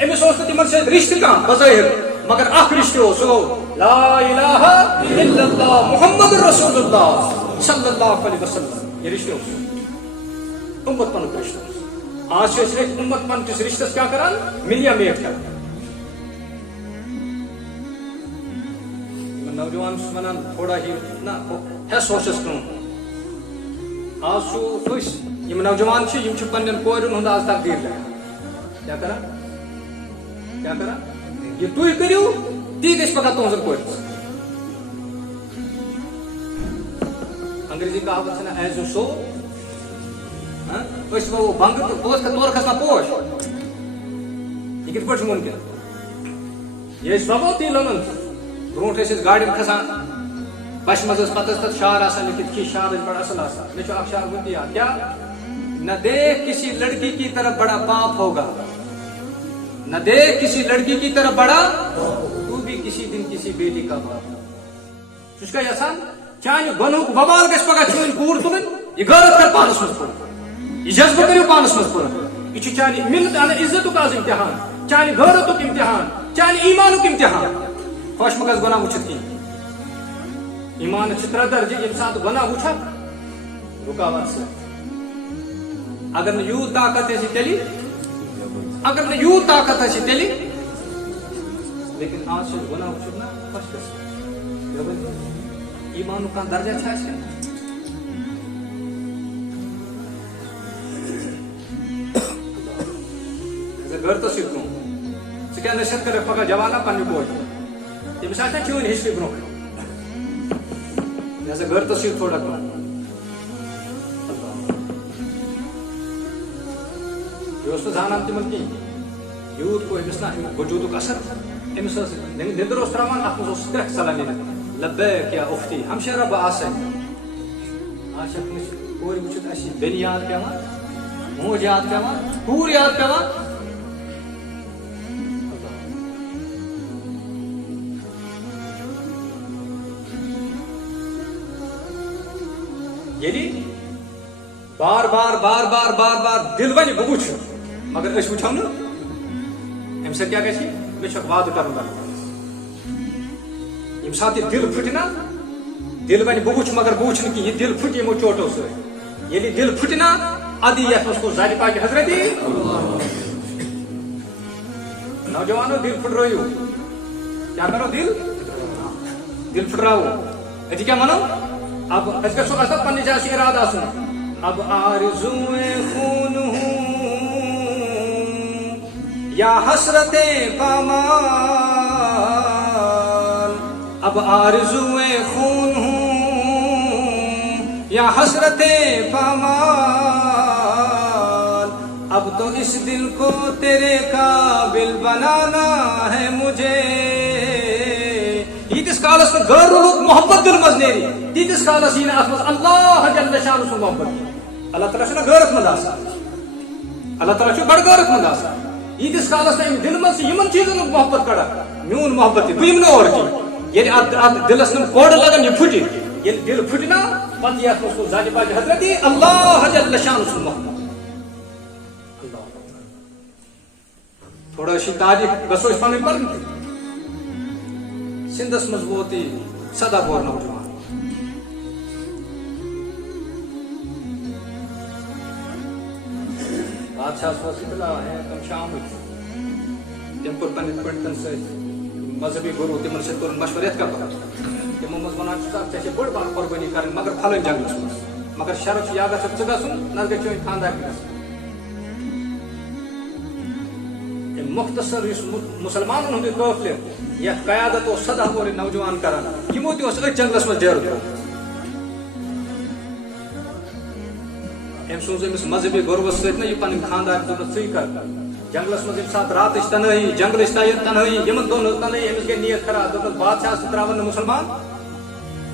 ام سوچتے تمن سے رشتہ کا بظاہر مگر اخ رشتہ ہو سو لا الہ الا اللہ محمد رسول اللہ صلی اللہ علیہ وسلم یہ رشتہ ہو امت پن رشتہ آج سے امت پن کس رشتہ کیا کران ملیا میٹ کر نوجوان منان تھوڑا ہی نہ ہے سوچس کم آج سو خوش یم نوجوان چھ یم چھ پنن کورن ہند آج تقدیر لگا کیا کرا یہ تھی کریو تی گژھِ پگہ تہنٛزن کورِ انگریزی کہاوت چھنا ایز یو سو وہ بنگ تور کھسنا پوش یہ کت پہ ممکن یہ سبو تی لمن برونٹ گاڑی کھسان بش مز پتہ تک شعر آسان لکھت کی شعر بڑا اصل آسان مجھے اک شعر بنتی یاد کیا نہ دیکھ کسی لڑکی کی طرف بڑا پاپ ہوگا نہ دیکھ کسی لڑکی کی طرف بڑا تو بھی کسی دن کسی بیٹی کا باپ اس کا یہ آسان چاہے گنوک وبال گھس پگہ چون کور تلن یہ غیرت کر پانس مز پور یہ جذبہ کرو پانس مز پور یہ چانہ ملت عزت کا امتحان چانہ غیرت امتحان چانہ ایمان امتحان خوش مگز گناہ وچھت کی ایمان چترا درجہ یم سات گناہ وچھت رکاوٹ سے اگر نہ یوت طاقت ہے تیلی اگر نہ یوت طاقت ہے تیلی لیکن آج سے گناہ وچھت نا خوش کس ایمان کا درجہ چھا ہے گھر تو سیکھوں سکیا نشت کرے پگہ جوانا پنی بوجھ یہ مثال ہے چون ہسٹری برو جیسے گھر تو سیکھ تھوڑا کرو یہ اس زانان تمن کی یوت کو امس نا وجود اثر امس ندر اس ترامان اخذ سکرک سلامی لبیک یا اختی ہمشہ رب آسن آشک مجھ کوئی وچھت ایسی بین یاد پیوان موج یاد پیوان پور یاد پیوان یعنی بار بار بار بار بار بار دل ون بہ وچھ مگر اس وچھو نا ام سے کیا گژھِ مےٚ چھُ وعدٕ کرُن یم سات یہ دل پھٹ نا دل ون بہ وچھ مگر بہ وچھ نہٕ کینٛہہ یہ دل پھٹ یمو چوٹو سۭتۍ ییٚلہِ دل پھٹ نا ادی یتھ منٛز کو زادِ پاک حضرتی نوجوانو دل پھٹرٲیِو کیا کرو دل پھٹراو اتہِ کیا ونو اب اس کا سو اثر پنی جائے ارادہ آسن اب آرزوئے خون ہوں یا حسرت پامال، اب آرزوئے خون ہوں یا حسرت پامال، اب تو اس دل کو تیرے قابل بنانا ہے مجھے. ییتس کالس غیر لوگ محبت دل مز نیری تیتس کالس یہ ات مز اللہ جل شانہ سن محبت. اللہ تعالیٰ چھُ غیرت مند آسان، اللہ تعالیٰ چھُ بڑ غیرت مند آسان. ییتس کالس نہ دل مز یمن چیزن محبت کڑا میون محبت تہ تم نور کی یل ات دلس نم کوڑ لگن یہ پھٹی یل دل پھٹنا پتہ یہ مز زاجہ باجہ حضرت اللہ جل شانہ سن محبت. تھوڑا سی تاریخ گسو اس پن پڑھ سندس مز ووت سدا بور نوجوان بادشاہ اطلاع ہے تم شام تم کور پنن پنڈتن ست مذہبی گرو تمن ست کور مشورت کر تمو مز ونان ژے بڑ بار قربانی کرن مگر پھلن جنگلس مز مگر شرط یا گژھِ ژٕ گژھُن نہ گژھِ چون خاندار گژھُن. مختصر اس مسلمانن ہند قافلہ یتھ قیادت اس سدا بور نوجوان کران یمو تہ ات جنگلس مز ڈیر تھو. ام سوز امس مذہبی غروس ست نا یہ پن خاندار دون ژے کر جنگلس مز یم سات رات تنہائی جنگل تنہائی یمن دون تنہائی امس گئی نیت خراب دون بادشاہ تراون مسلمان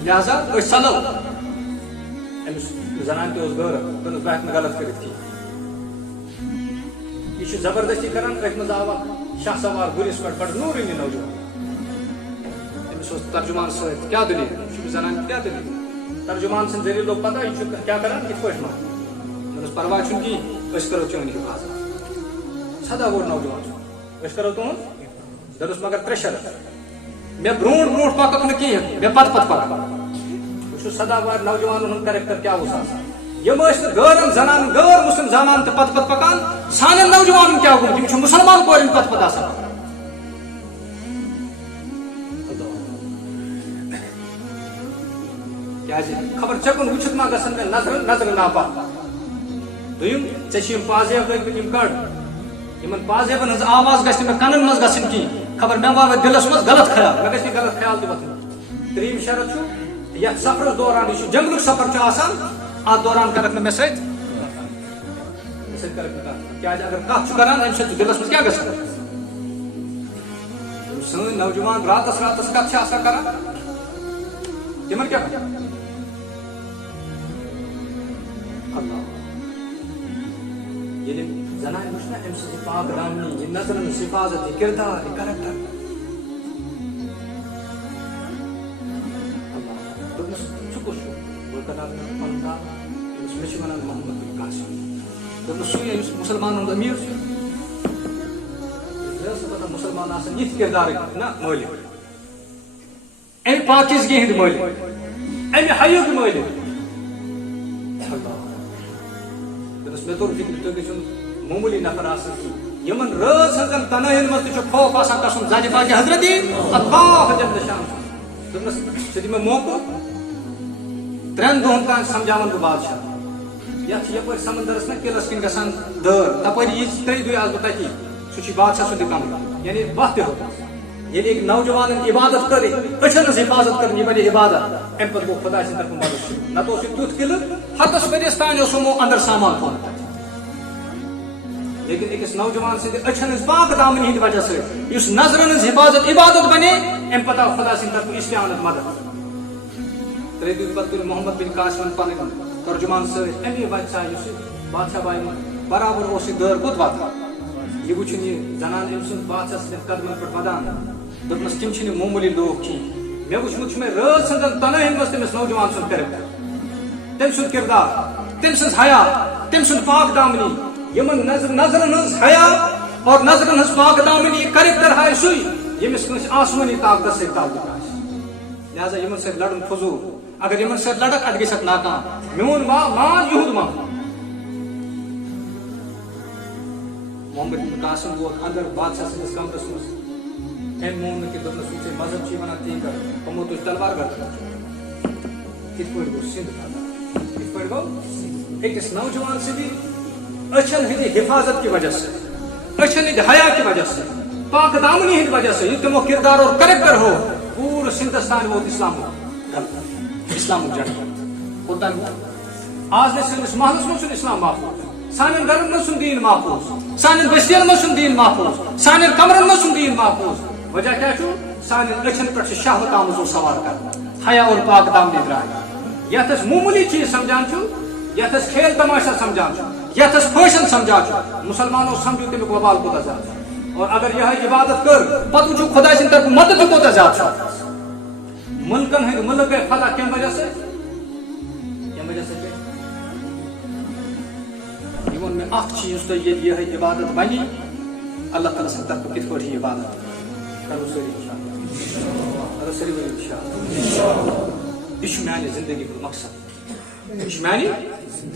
لہذا اس چلو امس زنان تہ غیر دون بہت غلط کرت کی یہ زبردستی کران ات مز آو شاہ سوار گرس پہ بڑ نورینی نوجوان امس ترجمان ست کیا دلیل زنان کیا دلیل ترجمان سن ذریعہ لوگ پتہ یہ کیا کران کت پہ مجھے پرواہ چھ کی اس کرو چون حفاظت سدا بور نوجوان اس کرو تہذ دلس مگر ترے شرط مے برونٹ برونٹ پکک نہ کہین مے پت پت پک وچ سدا بور نوجوان ہن کریکٹر کیا اوس آسان یم غیرن زنان غیر مسلم زنان تہ پت پت پکان سان نوجوان کیا گوٚمُت تم چھ مسلمان کورن پت پت آسان. کیا خبر چکن وچھت ما گژھن مے نظر ناپاک دویم ژے چھ یم پازیب لگمٕتۍ یم کڑ یمن پازیبن ہنٛز آواز گژھِ نہٕ مے کنن منٛز گژھٕنۍ کینٛہہ خبر مے واتہِ دلس منٛز غلط خیال مے گژھِ غلط خیال تہِ وۄتھُن. ترٛیٚیِم شرط چھُ یتھ سفرس دوران یہ جنگلُک سفر چھُ آسان ات دوران کرکھ نہٕ مے سۭتۍ کرکھ نہٕ کتھ کیٛازِ اگر کتھ چھُ کران امہِ سۭتۍ دلس منٛز کیٛاہ گژھان سٲنۍ نوجوان راتس راتس کتھ چھِ آسان کران تمن کیٛاہ اللہ ییٚلہِ زنانہِ وٕچھ نا أمۍ سٕنٛز پاک دامنی یہِ نظرن ہٕنٛز حفاظت یہِ کردار یہِ کریکٹر دوٚپنس ژٕ کُس چھُکھ بہٕ کرناو پنُن ناو دوٚپنس مےٚ چھِ ونان محمد بن قاسم دوٚپنس سُے یُس مُسلمانن ہُنٛد أمیٖر چھُ مےٚ ٲس نہٕ پتہ مُسلمان آسان یِتھ کردارٕکۍ نہ مٲلِک امہِ پاکیزگی ہٕنٛدۍ مٲلِک امہِ حیُک مٲلِک مے توٚر فکر تُہۍ گٔژھِو معموٗلی نفر آسان کینٛہہ یمن رٲژ ہٕنٛزن تنہٲیین منٛز تہِ چھُ خوف آسان گژھُن زاجہِ باجہِ حضرتی اللہ جل شانہ دوٚپنس ژٕ دِ مےٚ موقعہٕ 3 دۄہن تام سمجھاون بہٕ بادشاہ یتھ یپٲرۍ سمندرس نا قلعس کِنۍ گژھان دٲر تپٲری یہِ 3 دۄہہِ آسہٕ بہٕ تتی سُہ چھُ بادشاہ سُنٛد کمرٕ یعنی وتھ تہِ ہوٚت ییٚلہِ أکۍ نوجوانن عبادت کٔر أچھن ہٕنٛز حفاظت کٔرٕن یہِ بنے عبادت امہِ پتہٕ گوٚو خۄداے سٕنٛدِ طرفہٕ مدد نتہٕ اوس یہِ تیُتھ قلعہٕ ہتس ؤرِیس تانۍ اوس یِمو اندر سامان تھوٚمُت لیکن أکِس نوجوان سٕنٛدِ أچھن ہٕنٛز پاک دامنی ہٕنٛدِ وجہ سۭتۍ یُس نظرن ہٕنٛز حفاظت عبادت بنے امہِ پتہٕ آو خۄدا سٕنٛدِ طرفہٕ استعانت مدد 3 دۄہہِ پتہٕ تُلۍ محمد بن قاسمن پنٕنۍ ترجمان سۭتۍ امی وجہ سۭتۍ یُس بادشاہ باین برابر اوس یہِ دٲر کوٚت واتان یہِ وٕچھُن یہِ زنان أمۍ سُنٛد بادشاہ سٕنٛدٮ۪ن قدمن پٮ۪ٹھ ودان دوٚپنس تِم چھِنہٕ معموٗلی لوٗکھ کِہیٖنۍ مےٚ وٕچھمُت چھُ مےٚ رٲژ ہٕنٛزن تنہٲیین منٛز تٔمِس نوجوان سُنٛد کریکٹر تٔمۍ سُنٛد کردار تٔمۍ سٕنٛز حیا تٔمۍ سُنٛد پاک دامنی یمن نظرن ہٕنٛز حیا اور نظرن ہٕنٛز پاک دامنی یہِ کریکٹر ہایہِ سُے ییٚمِس کٲنٛسہِ آسمٲنی طاقتس سۭتۍ تعلق آسہِ لہذا یمن سۭتۍ لڑُن فضوٗل اگر یمن سۭتۍ لڑکھ اتھ گژھکھ ناکام میون مان یِہُنٛد مان محمد بن قاسم ووت اندر بادشاہ سٕنٛدِس کمرس منٛز أمۍ مون نہٕ کہِ دوٚپنس یہِ ژےٚ مذہب چھُے ونان تی کر یِمو تُج تلوار گردِ کِتھ پٲٹھۍ گوٚو سِنٛد کِتھ پٲٹھۍ گوٚو أکِس نوجوان سٕنٛدِ أچھن ہٕنٛدِ حفاظت کی وجہ سے, أچھن ہٕنٛدِ حیا کی وجہ سے, پاک دامنی ہٕنٛدِ وجہ سے, یہ تمو کردار اور کریکٹر ہو, پورٕ ہندوستان ووت اسلامُک جنت. کوٚتن آز نہٕ سٲنِس محلس منٛز چھُنہٕ اسلام محفوٗظ, سانٮ۪ن گرن منٛز چھُنہٕ دیٖن محفوٗظ, سانٮ۪ن بستین منٛز چھُنہٕ دیٖن محفوٗظ, سانٮ۪ن کمرن منٛز چھُنہٕ دیٖن محفوٗظ. وجہ کیٛاہ چھُ؟ سانٮ۪ن أچھن پٮ۪ٹھ چھُ شہوت آمٕژ سوار کرنہٕ, حیا اور پاک دامنی درٛاے. یتھ أسۍ معموٗلی چیٖز سمجھان چھُ, یتھ أسۍ کھیل تماشا سمجھان چھُ, یتھ أسۍ فٲشن سمجھان چھُ, مُسلمانو سمجھو تمیُک وبال کوٗتاہ زیادٕ چھُ. اور اگر یِہے عبادت کٔر پتہٕ وٕچھو خۄداے سٕنٛدِ طرفہٕ مدد تہِ کوٗتاہ زیادٕ چھُ. مُلکن ہٕنٛدۍ مُلک گٔے فتح کمہِ وجہ سۭتۍ؟ کمہِ وجہ سۭتۍ گٔے؟ یہ ووٚن مےٚ اکھ چیٖز تۄہہِ ییٚلہِ یِہے عبادت بنی اللہ تعالیٰ سٕنٛدِ طرفہٕ کِتھ پٲٹھۍ یہِ عبادت کرو سٲری اِنشاءاللہ, کرو سٲری ؤنِو اِنشاءاللہ. یہِ چھُ میانہِ زندگی ہُنٛد مقصد, یہِ چھُ میانہِ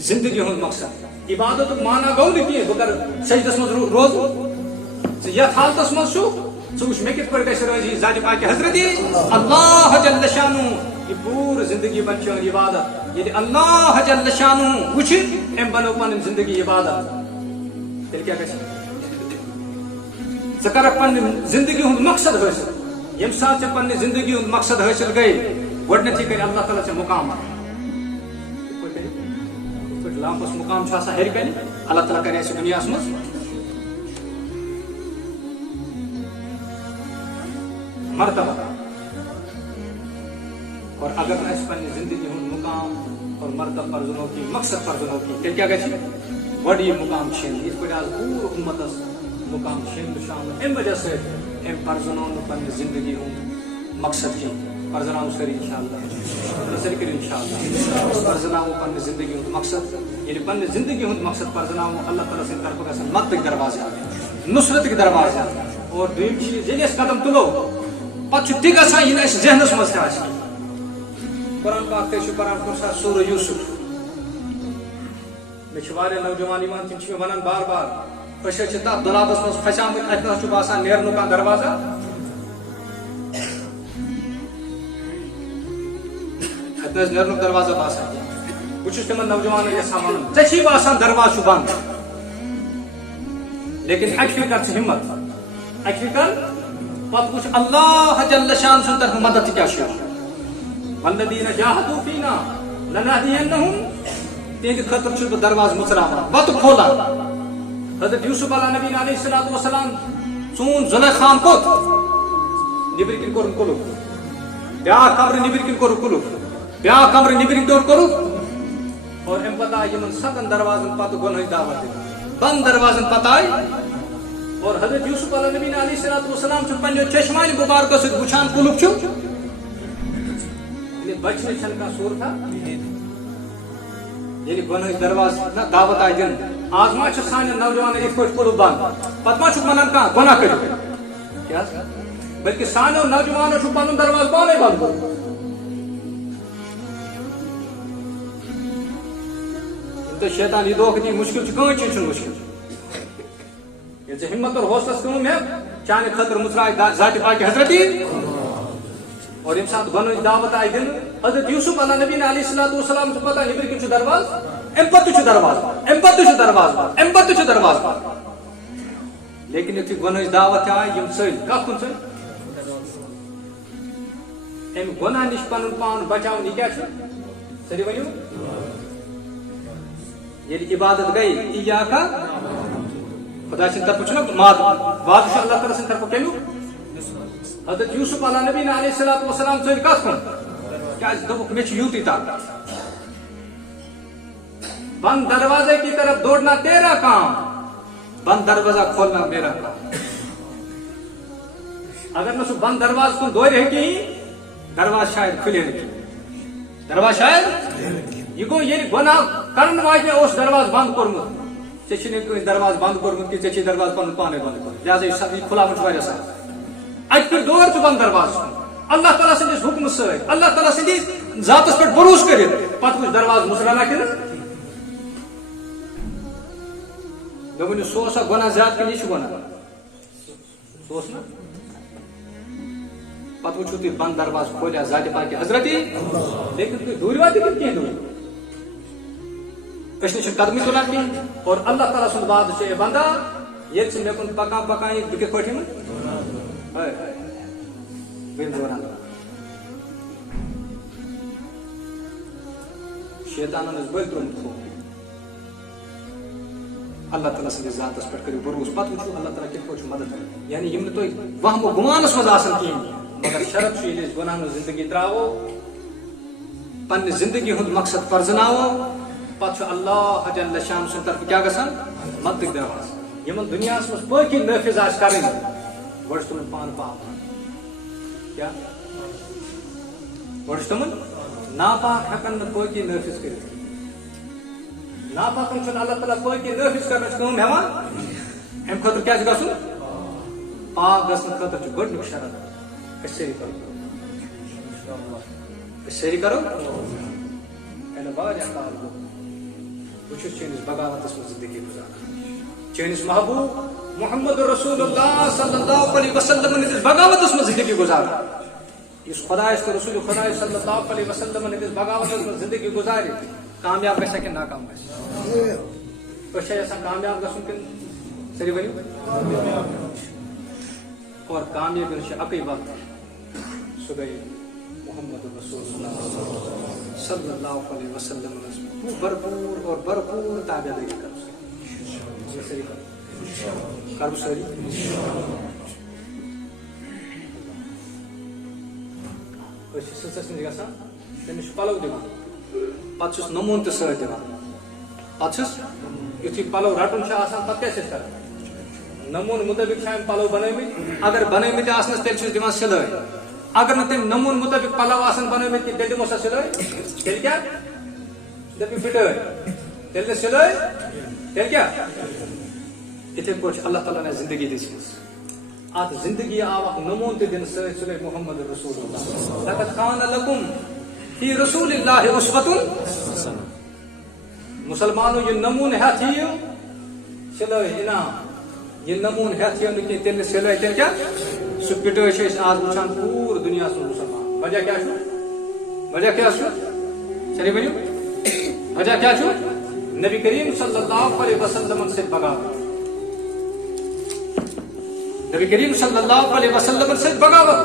زندگی ہُنٛد مقصد. عبادتُک معنا گوٚو نہٕ کینٛہہ بہٕ کرٕ سجدس منٛز روزُن. ژٕ یتھ حالتس منٛز چھُکھ ژٕ وٕچھ مےٚ کِتھ پٲٹھۍ گژھِ رٲضی ذاتِ پاکہِ حضرتی اللہ جل شانہ. یہ پوٗرٕ زندگی بن چٲنۍ عبادت. ییٚلہِ اللہ جل شانہ وٕچھِ أمۍ بنٲو پنٕنۍ زندگی عبادت, تیٚلہِ کیٛاہ گژھِ؟ ژٕ کرکھ پننہِ زندگی ہُنٛد مقصد حٲصِل. ییٚمہِ ساتہٕ ژےٚ پننہِ زندگی ہُنٛد مقصد حٲصِل گٔے گۄڈٕنیتھٕے کرِ اللہ تعالیٰ ژےٚ مُقام. لامپس مقام چھُ آسان ہیٚرِ کنہِ, اللہ تعالیٰ کرِ اَسہِ دُنیاہس منٛز مرتبہ. اور اگر نہٕ اَسہِ پننہِ زندگی ہُنٛد مقام اور مرتبہ پرزنو کینٛہہ, مقصد پرزنو کینٛہہ, تیٚلہِ کیٛاہ گژھِ؟ گۄڈٕ یہِ مقام چھِنہٕ, یِتھ پٲٹھۍ آز پوٗرٕ اُمتس مقام چھِنہٕ شامل. اَمہِ وجہ سۭتۍ أمۍ پرزنو نہٕ پننہِ زندگی ہُنٛد مقصد کینٛہہ. پرزناوو سٲری انشاءاللہ, سٲری کٔرِو انشاءاللہ. پرزناوو پننہِ زندگی ہُنٛد مقصد. ییٚلہِ پننہِ زندگی ہُنٛد مقصد پرزناوو اللہ تعالیٰ سٕنٛدِ طرفہٕ گژھن مدتٕکۍ دروازٕ, نصرتٕکۍ دروازٕ. اور دوٚیِم چیٖز, ییٚلہِ أسۍ قدم تُلو پتہٕ چھُ تہِ گژھان یہِ نہٕ اَسہِ ذہنس منٛز تہِ آسہِ. قرآن پاک تہِ چھُ پران کُنہِ ساتہٕ سورہ یوٗسُف. مےٚ چھِ واریاہ نوجوان یِوان تِم چھِ مےٚ ونان بار بار أسۍ حظ چھِ تتھ دۄلابس منٛز پھسیمٕتۍ, اتہِ نہ چھُ باسان نیرنُک کانٛہہ دروازہ. اتہِ نہ نیرنُک دروازہ باسان. بہٕ چھُس تِمن نوجوانن یژھان ونُن, ژےٚ چھُے باسان دروازٕ چھُ بنٛد, لیکن اکہِ پھِرِ کر ژٕ ہمت, اکہِ پھِرِ کر پتہٕ وٕچھ اللہ جل شان سٕنٛدِ طرفہٕ مدد تہِ کیٛاہ چھُ یِوان. والذین جاہدوا فینا لنہدینہم, تِہنٛدِ خٲطرٕ چھُس بہٕ دروازٕ مُژراوان, وتہٕ کھولان. حضرت یوٗسف علیٰ نبی علیہ الصلوۃ والسلام ژوٗن زُلیخاہن کوٚت نیبرٕ کِنۍ کوٚرُن کُلُف, بیاکھ کمرٕ نیبرٕ کِنۍ کوٚرُکھ کُلُف, بیاکھ کمرٕ نیبرٕ کِنۍ کوٚرُکھ. اور امہِ پتہٕ آیہِ یِمن 7 دروازن پتہٕ گۄنہٕچ دعوت دِنہٕ, بنٛد دروازن پتہٕ آیہِ. اور حضرت یوٗسف علیٰ نبی علیہ الصلوۃ والسلام چھُ پننیو چشمانہِ مُبارکو سۭتۍ وٕچھان کُلُف چھُ, بچنٕچ چھنہٕ کانٛہہ صوٗرتھا. ییٚلہِ گۄنہٕچ دروازٕ دعوت آیہِ دِنہٕ, آز ما چھُ سانٮ۪ن نوجوانن یِتھ پٲٹھۍ کُلُف بنٛد, پتہٕ ما چھُکھ ونان کانٛہہ گۄناہ کٔرِو, کیٛاہ حظ, بٔلکہِ سانیو نوجوانو چھُ پنُن دروازٕ پانے بنٛد کوٚرمُت. تہٕ شیطان یہِ دھوکہٕ دی, مُشکِل چھُ کٕہۭنۍ چیٖز چھُنہٕ مُشکِل. ییٚلہِ ژٕ ہمت اور حوصلس کٲم ہٮ۪کھ, چانہِ خٲطرٕ مُژراے ذاتِ پاکہِ حضرتی. اور ییٚمہِ ساتہٕ گۄنہٕچ دعوت آیہِ دِنہٕ, حضرت یوٗسف علیٰ نبی علیہ الصلوۃ والسلام چھُ پتہ نیبرٕ کِنۍ چھُ دروازٕ, اَمہِ پتہٕ تہِ چھُ دروازٕ, اَمہِ پتہٕ تہِ چھُ دروازٕ, اَمہِ پتہٕ تہِ چھُ دروازٕ. لیکن یُتھُے گۄنہٕچ دعوت تہِ آیہِ, یِم ژٔلۍ کتھ کُن ژٔلۍ؟ اَمہِ گۄناہ نِش پنُن پان بچاوُن یہِ کیٛاہ چھُ؟ سٲری ؤنِو. ییٚلہِ عبادت گٔے اِیاکَ خۄداے سٕنٛدِ طرفہٕ چھُنہ وعدٕ چھُ اللہ تعالیٰ سٕنٛدِ طرفہٕ کمیُک. حضرت یوٗسف علیٰ نبی علیہ الصلوۃ والسلام ژٔلۍ کتھ کُن؟ کیٛازِ دوٚپُکھ مےٚ چھُ یوٗتُے طاقت. بند دروازے کی طرف دوڑنا تیرا کام, بند دروازہ کھولنا میرا کام. اگر نہ سُہ بند دروازٕ کُن دورِ ہے کِہیٖنۍ, دروازٕ شاید کھُلے نہٕ کِہیٖنۍ, دروازٕ شاید. یہِ گوٚو ییٚلہِ گۄناہ کرن واجنہِ اوس دروازٕ بند کوٚرمُت, ژےٚ چھُنہٕ کٲنٛسہِ دروازٕ بند کوٚرمُت کہِ ژےٚ چھُے دروازٕ پنُن پانے بند کوٚرمُت, لہٰذا یہِ کھُلاوُن چھُ واریاہ سخت. اتہِ پھِر دور ژٕ بند دروازس کُن, اللہ تعالیٰ سٕنٛدِس حُکمہٕ سۭتۍ, اللہ تعالیٰ سٕنٛدِس ذاتس پٮ۪ٹھ بروسہٕ کٔرِتھ, پتہٕ وٕچھ دروازٕ مُژرانا کِنہٕ. مےٚ ؤنِو سُہ اوسا گۄناہ زیادٕ کِنہٕ یہِ چھُ گۄناہ؟ سُہ اوس نا. پتہٕ وٕچھِو تُہۍ بند دروازٕ کھولیا ذاتِ پاکہِ حضرتی, لیکن تُہۍ دوٗروا تہِ کِنہٕ کینٛہہ دوٗرِو. اس نے قدمی تلان کی اور اللہ تعالیٰ سن بعد سے بندہ یہ سے میں کن پکا پکائیں بکر پٹھی میں بین دوران شیطانن اس بل ترمت ہو اللہ تعالیٰ سے ذات اس پر کری بروس پتہ وچھو اللہ تعالیٰ کت پوچھ مدد کر یعنی یم تو وہم و گمانس مز آسن کی مگر شرط چھ ییٚلہِ أسۍ گناہ زندگی تراوو پنہ زندگی ہند مقصد پرزناو پتہ چھ اللہ جل شان سن طرف کیا گژھان مدد دروازٕ یمن دنیا مز پاکی نافذ آس کریں گۄڈٕ چھُ تمن پان پاک کیا گۄڈٕ چھُ تمن ناپاک ہیکن نہٕ پاکی نافذ کٔرِتھ ناپاکن چھُنہٕ اللہ تعالیٰ پاکی نافذ کرنٕچ کٲم ہٮ۪وان امہِ خٲطرٕ کیٛاہ چھُ گژھُن پاک گژھنہٕ خٲطرٕ چھُ گۄڈنیُک شرط أسۍ سٲری کرو أسۍ سٲری کرو یعنی واریاہ کال گوٚو بہٕ چھُس چٲنِس بغاوتس منٛز زندگی گُزاران چٲنِس محبوب محمد رسول اللہ صلی اللہ علیہ وسلم ہٕنٛدِس بغاوتس منٛز زندگی گُزاران یُس خۄدایس تہٕ رسول خۄداے صلی اللہ علیہ وسلم ہٕنٛدِس بغاوتس منٛز زندگی گُزارِ کامیاب گژھِ کِنہٕ ناکام گژھِ أسۍ چھا یژھان کامیاب گژھُن کِنہٕ سٲری ؤنِو اور کامیابی ہُنٛد چھُ اکٕے وقت سُہ گٔے محمد رسول اللہ صلی اللہ علیہ وسلم بھرپور اور بھرپور تابعداری کرو ساری کرو ساری سٕژس نِش گژھان تٔمِس چھُ پلو دِوان پتہٕ چھُس نموٗن تہِ سۭتۍ دِوان پتہٕ چھُس یُتھُے پلو رٹُن چھُ آسان پتہٕ کیٛاہ چھِ أسۍ کران نموٗن مطٲبق چھِ أمۍ پلو بنٲومٕتۍ اگر بنٲومٕتۍ آسنس تیٚلہِ چھُس دِوان سِلٲے اگر نہٕ تٔمۍ نموٗن مطٲبق پلو آسن بنٲومٕتۍ کینٛہہ تیٚلہِ دِمو سا سِلٲے تیٚلہِ کیٛاہ دٔپِو پھٹٲے تیٚلہِ نہٕ سِلٲے تیٚلہِ کیٛاہ یِتھٕے پٲٹھۍ چھِ اللہ تعالیٰ نے زندگی دِژمٕژ اتھ زندگی آو اکھ نموٗن تہِ دِنہٕ سۭتۍ سُہ گٔے محمد رسول اللہ لقد کان لکم فی رسول اللہ اسوۃ مسلمانو یہ نموٗن ہیتھ یِیِو سِلٲے انعام یہ نموٗن ہیتھ یِیو نہٕ کینٛہہ تیٚلہِ نہٕ سِلٲے تیٚلہِ کیٛاہ سُہ پِٹٲے چھِ أسۍ آز وٕچھان پوٗرٕ دُنیاہس منٛز مُسلمان وجہ کیٛاہ چھُ وجہ کیٛاہ چھُ سٲری ؤنِو وجہ کیٛاہ چھُ نبی کریم صلی اللہ علیہ وسلمن سۭتۍ بغاوت نبی کریم صلی اللہ علیہ وسلمن سۭتۍ بغاوت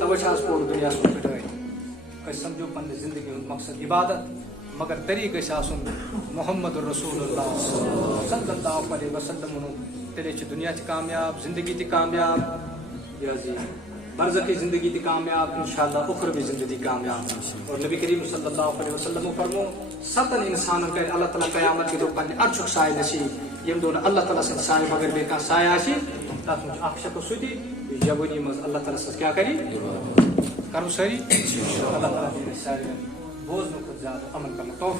توے چھِ آز پوٗرٕ دُنیاہس منٛز پِٹٲے أسۍ سمجھو پننہِ زندگی ہُنٛد مقصد عبادت مگر طریقہٕ گژھِ آسُن محمد رسول اللہ صلی اللہ علیہ وسلم تیٚلے چھِ دُنیا تہِ کامیاب زندگی تہِ کامیاب یہِ حظ یہِ برزخی زندگی تہِ کامیاب انشاءاللہ اخروی زندگی کامیاب اور نبی کریم صلی اللہ علیہ وسلم فرمو 7 انسانن کرِ اللہ تعالیٰ قیامت کہِ دۄہ پننہِ عرشُک سایہِ نصیٖب ییٚمہِ دۄہ نہٕ اللہ تعالیٰ سٕنٛدِ سایہِ بغٲر بیٚیہِ کانٛہہ سایہِ آسہِ تتھ منٛز چھُ اکھ شخص سُہ تہِ یُس جوٲنی منٛز اللہ تعالیٰ سٕنٛز کیٛاہ کرِ کرو سٲری اللہ تعالیٰ دِیہِ اَسہِ سارنٕے بوزنہٕ کھۄتہٕ زیادٕ عمل کرنُک توفیٖق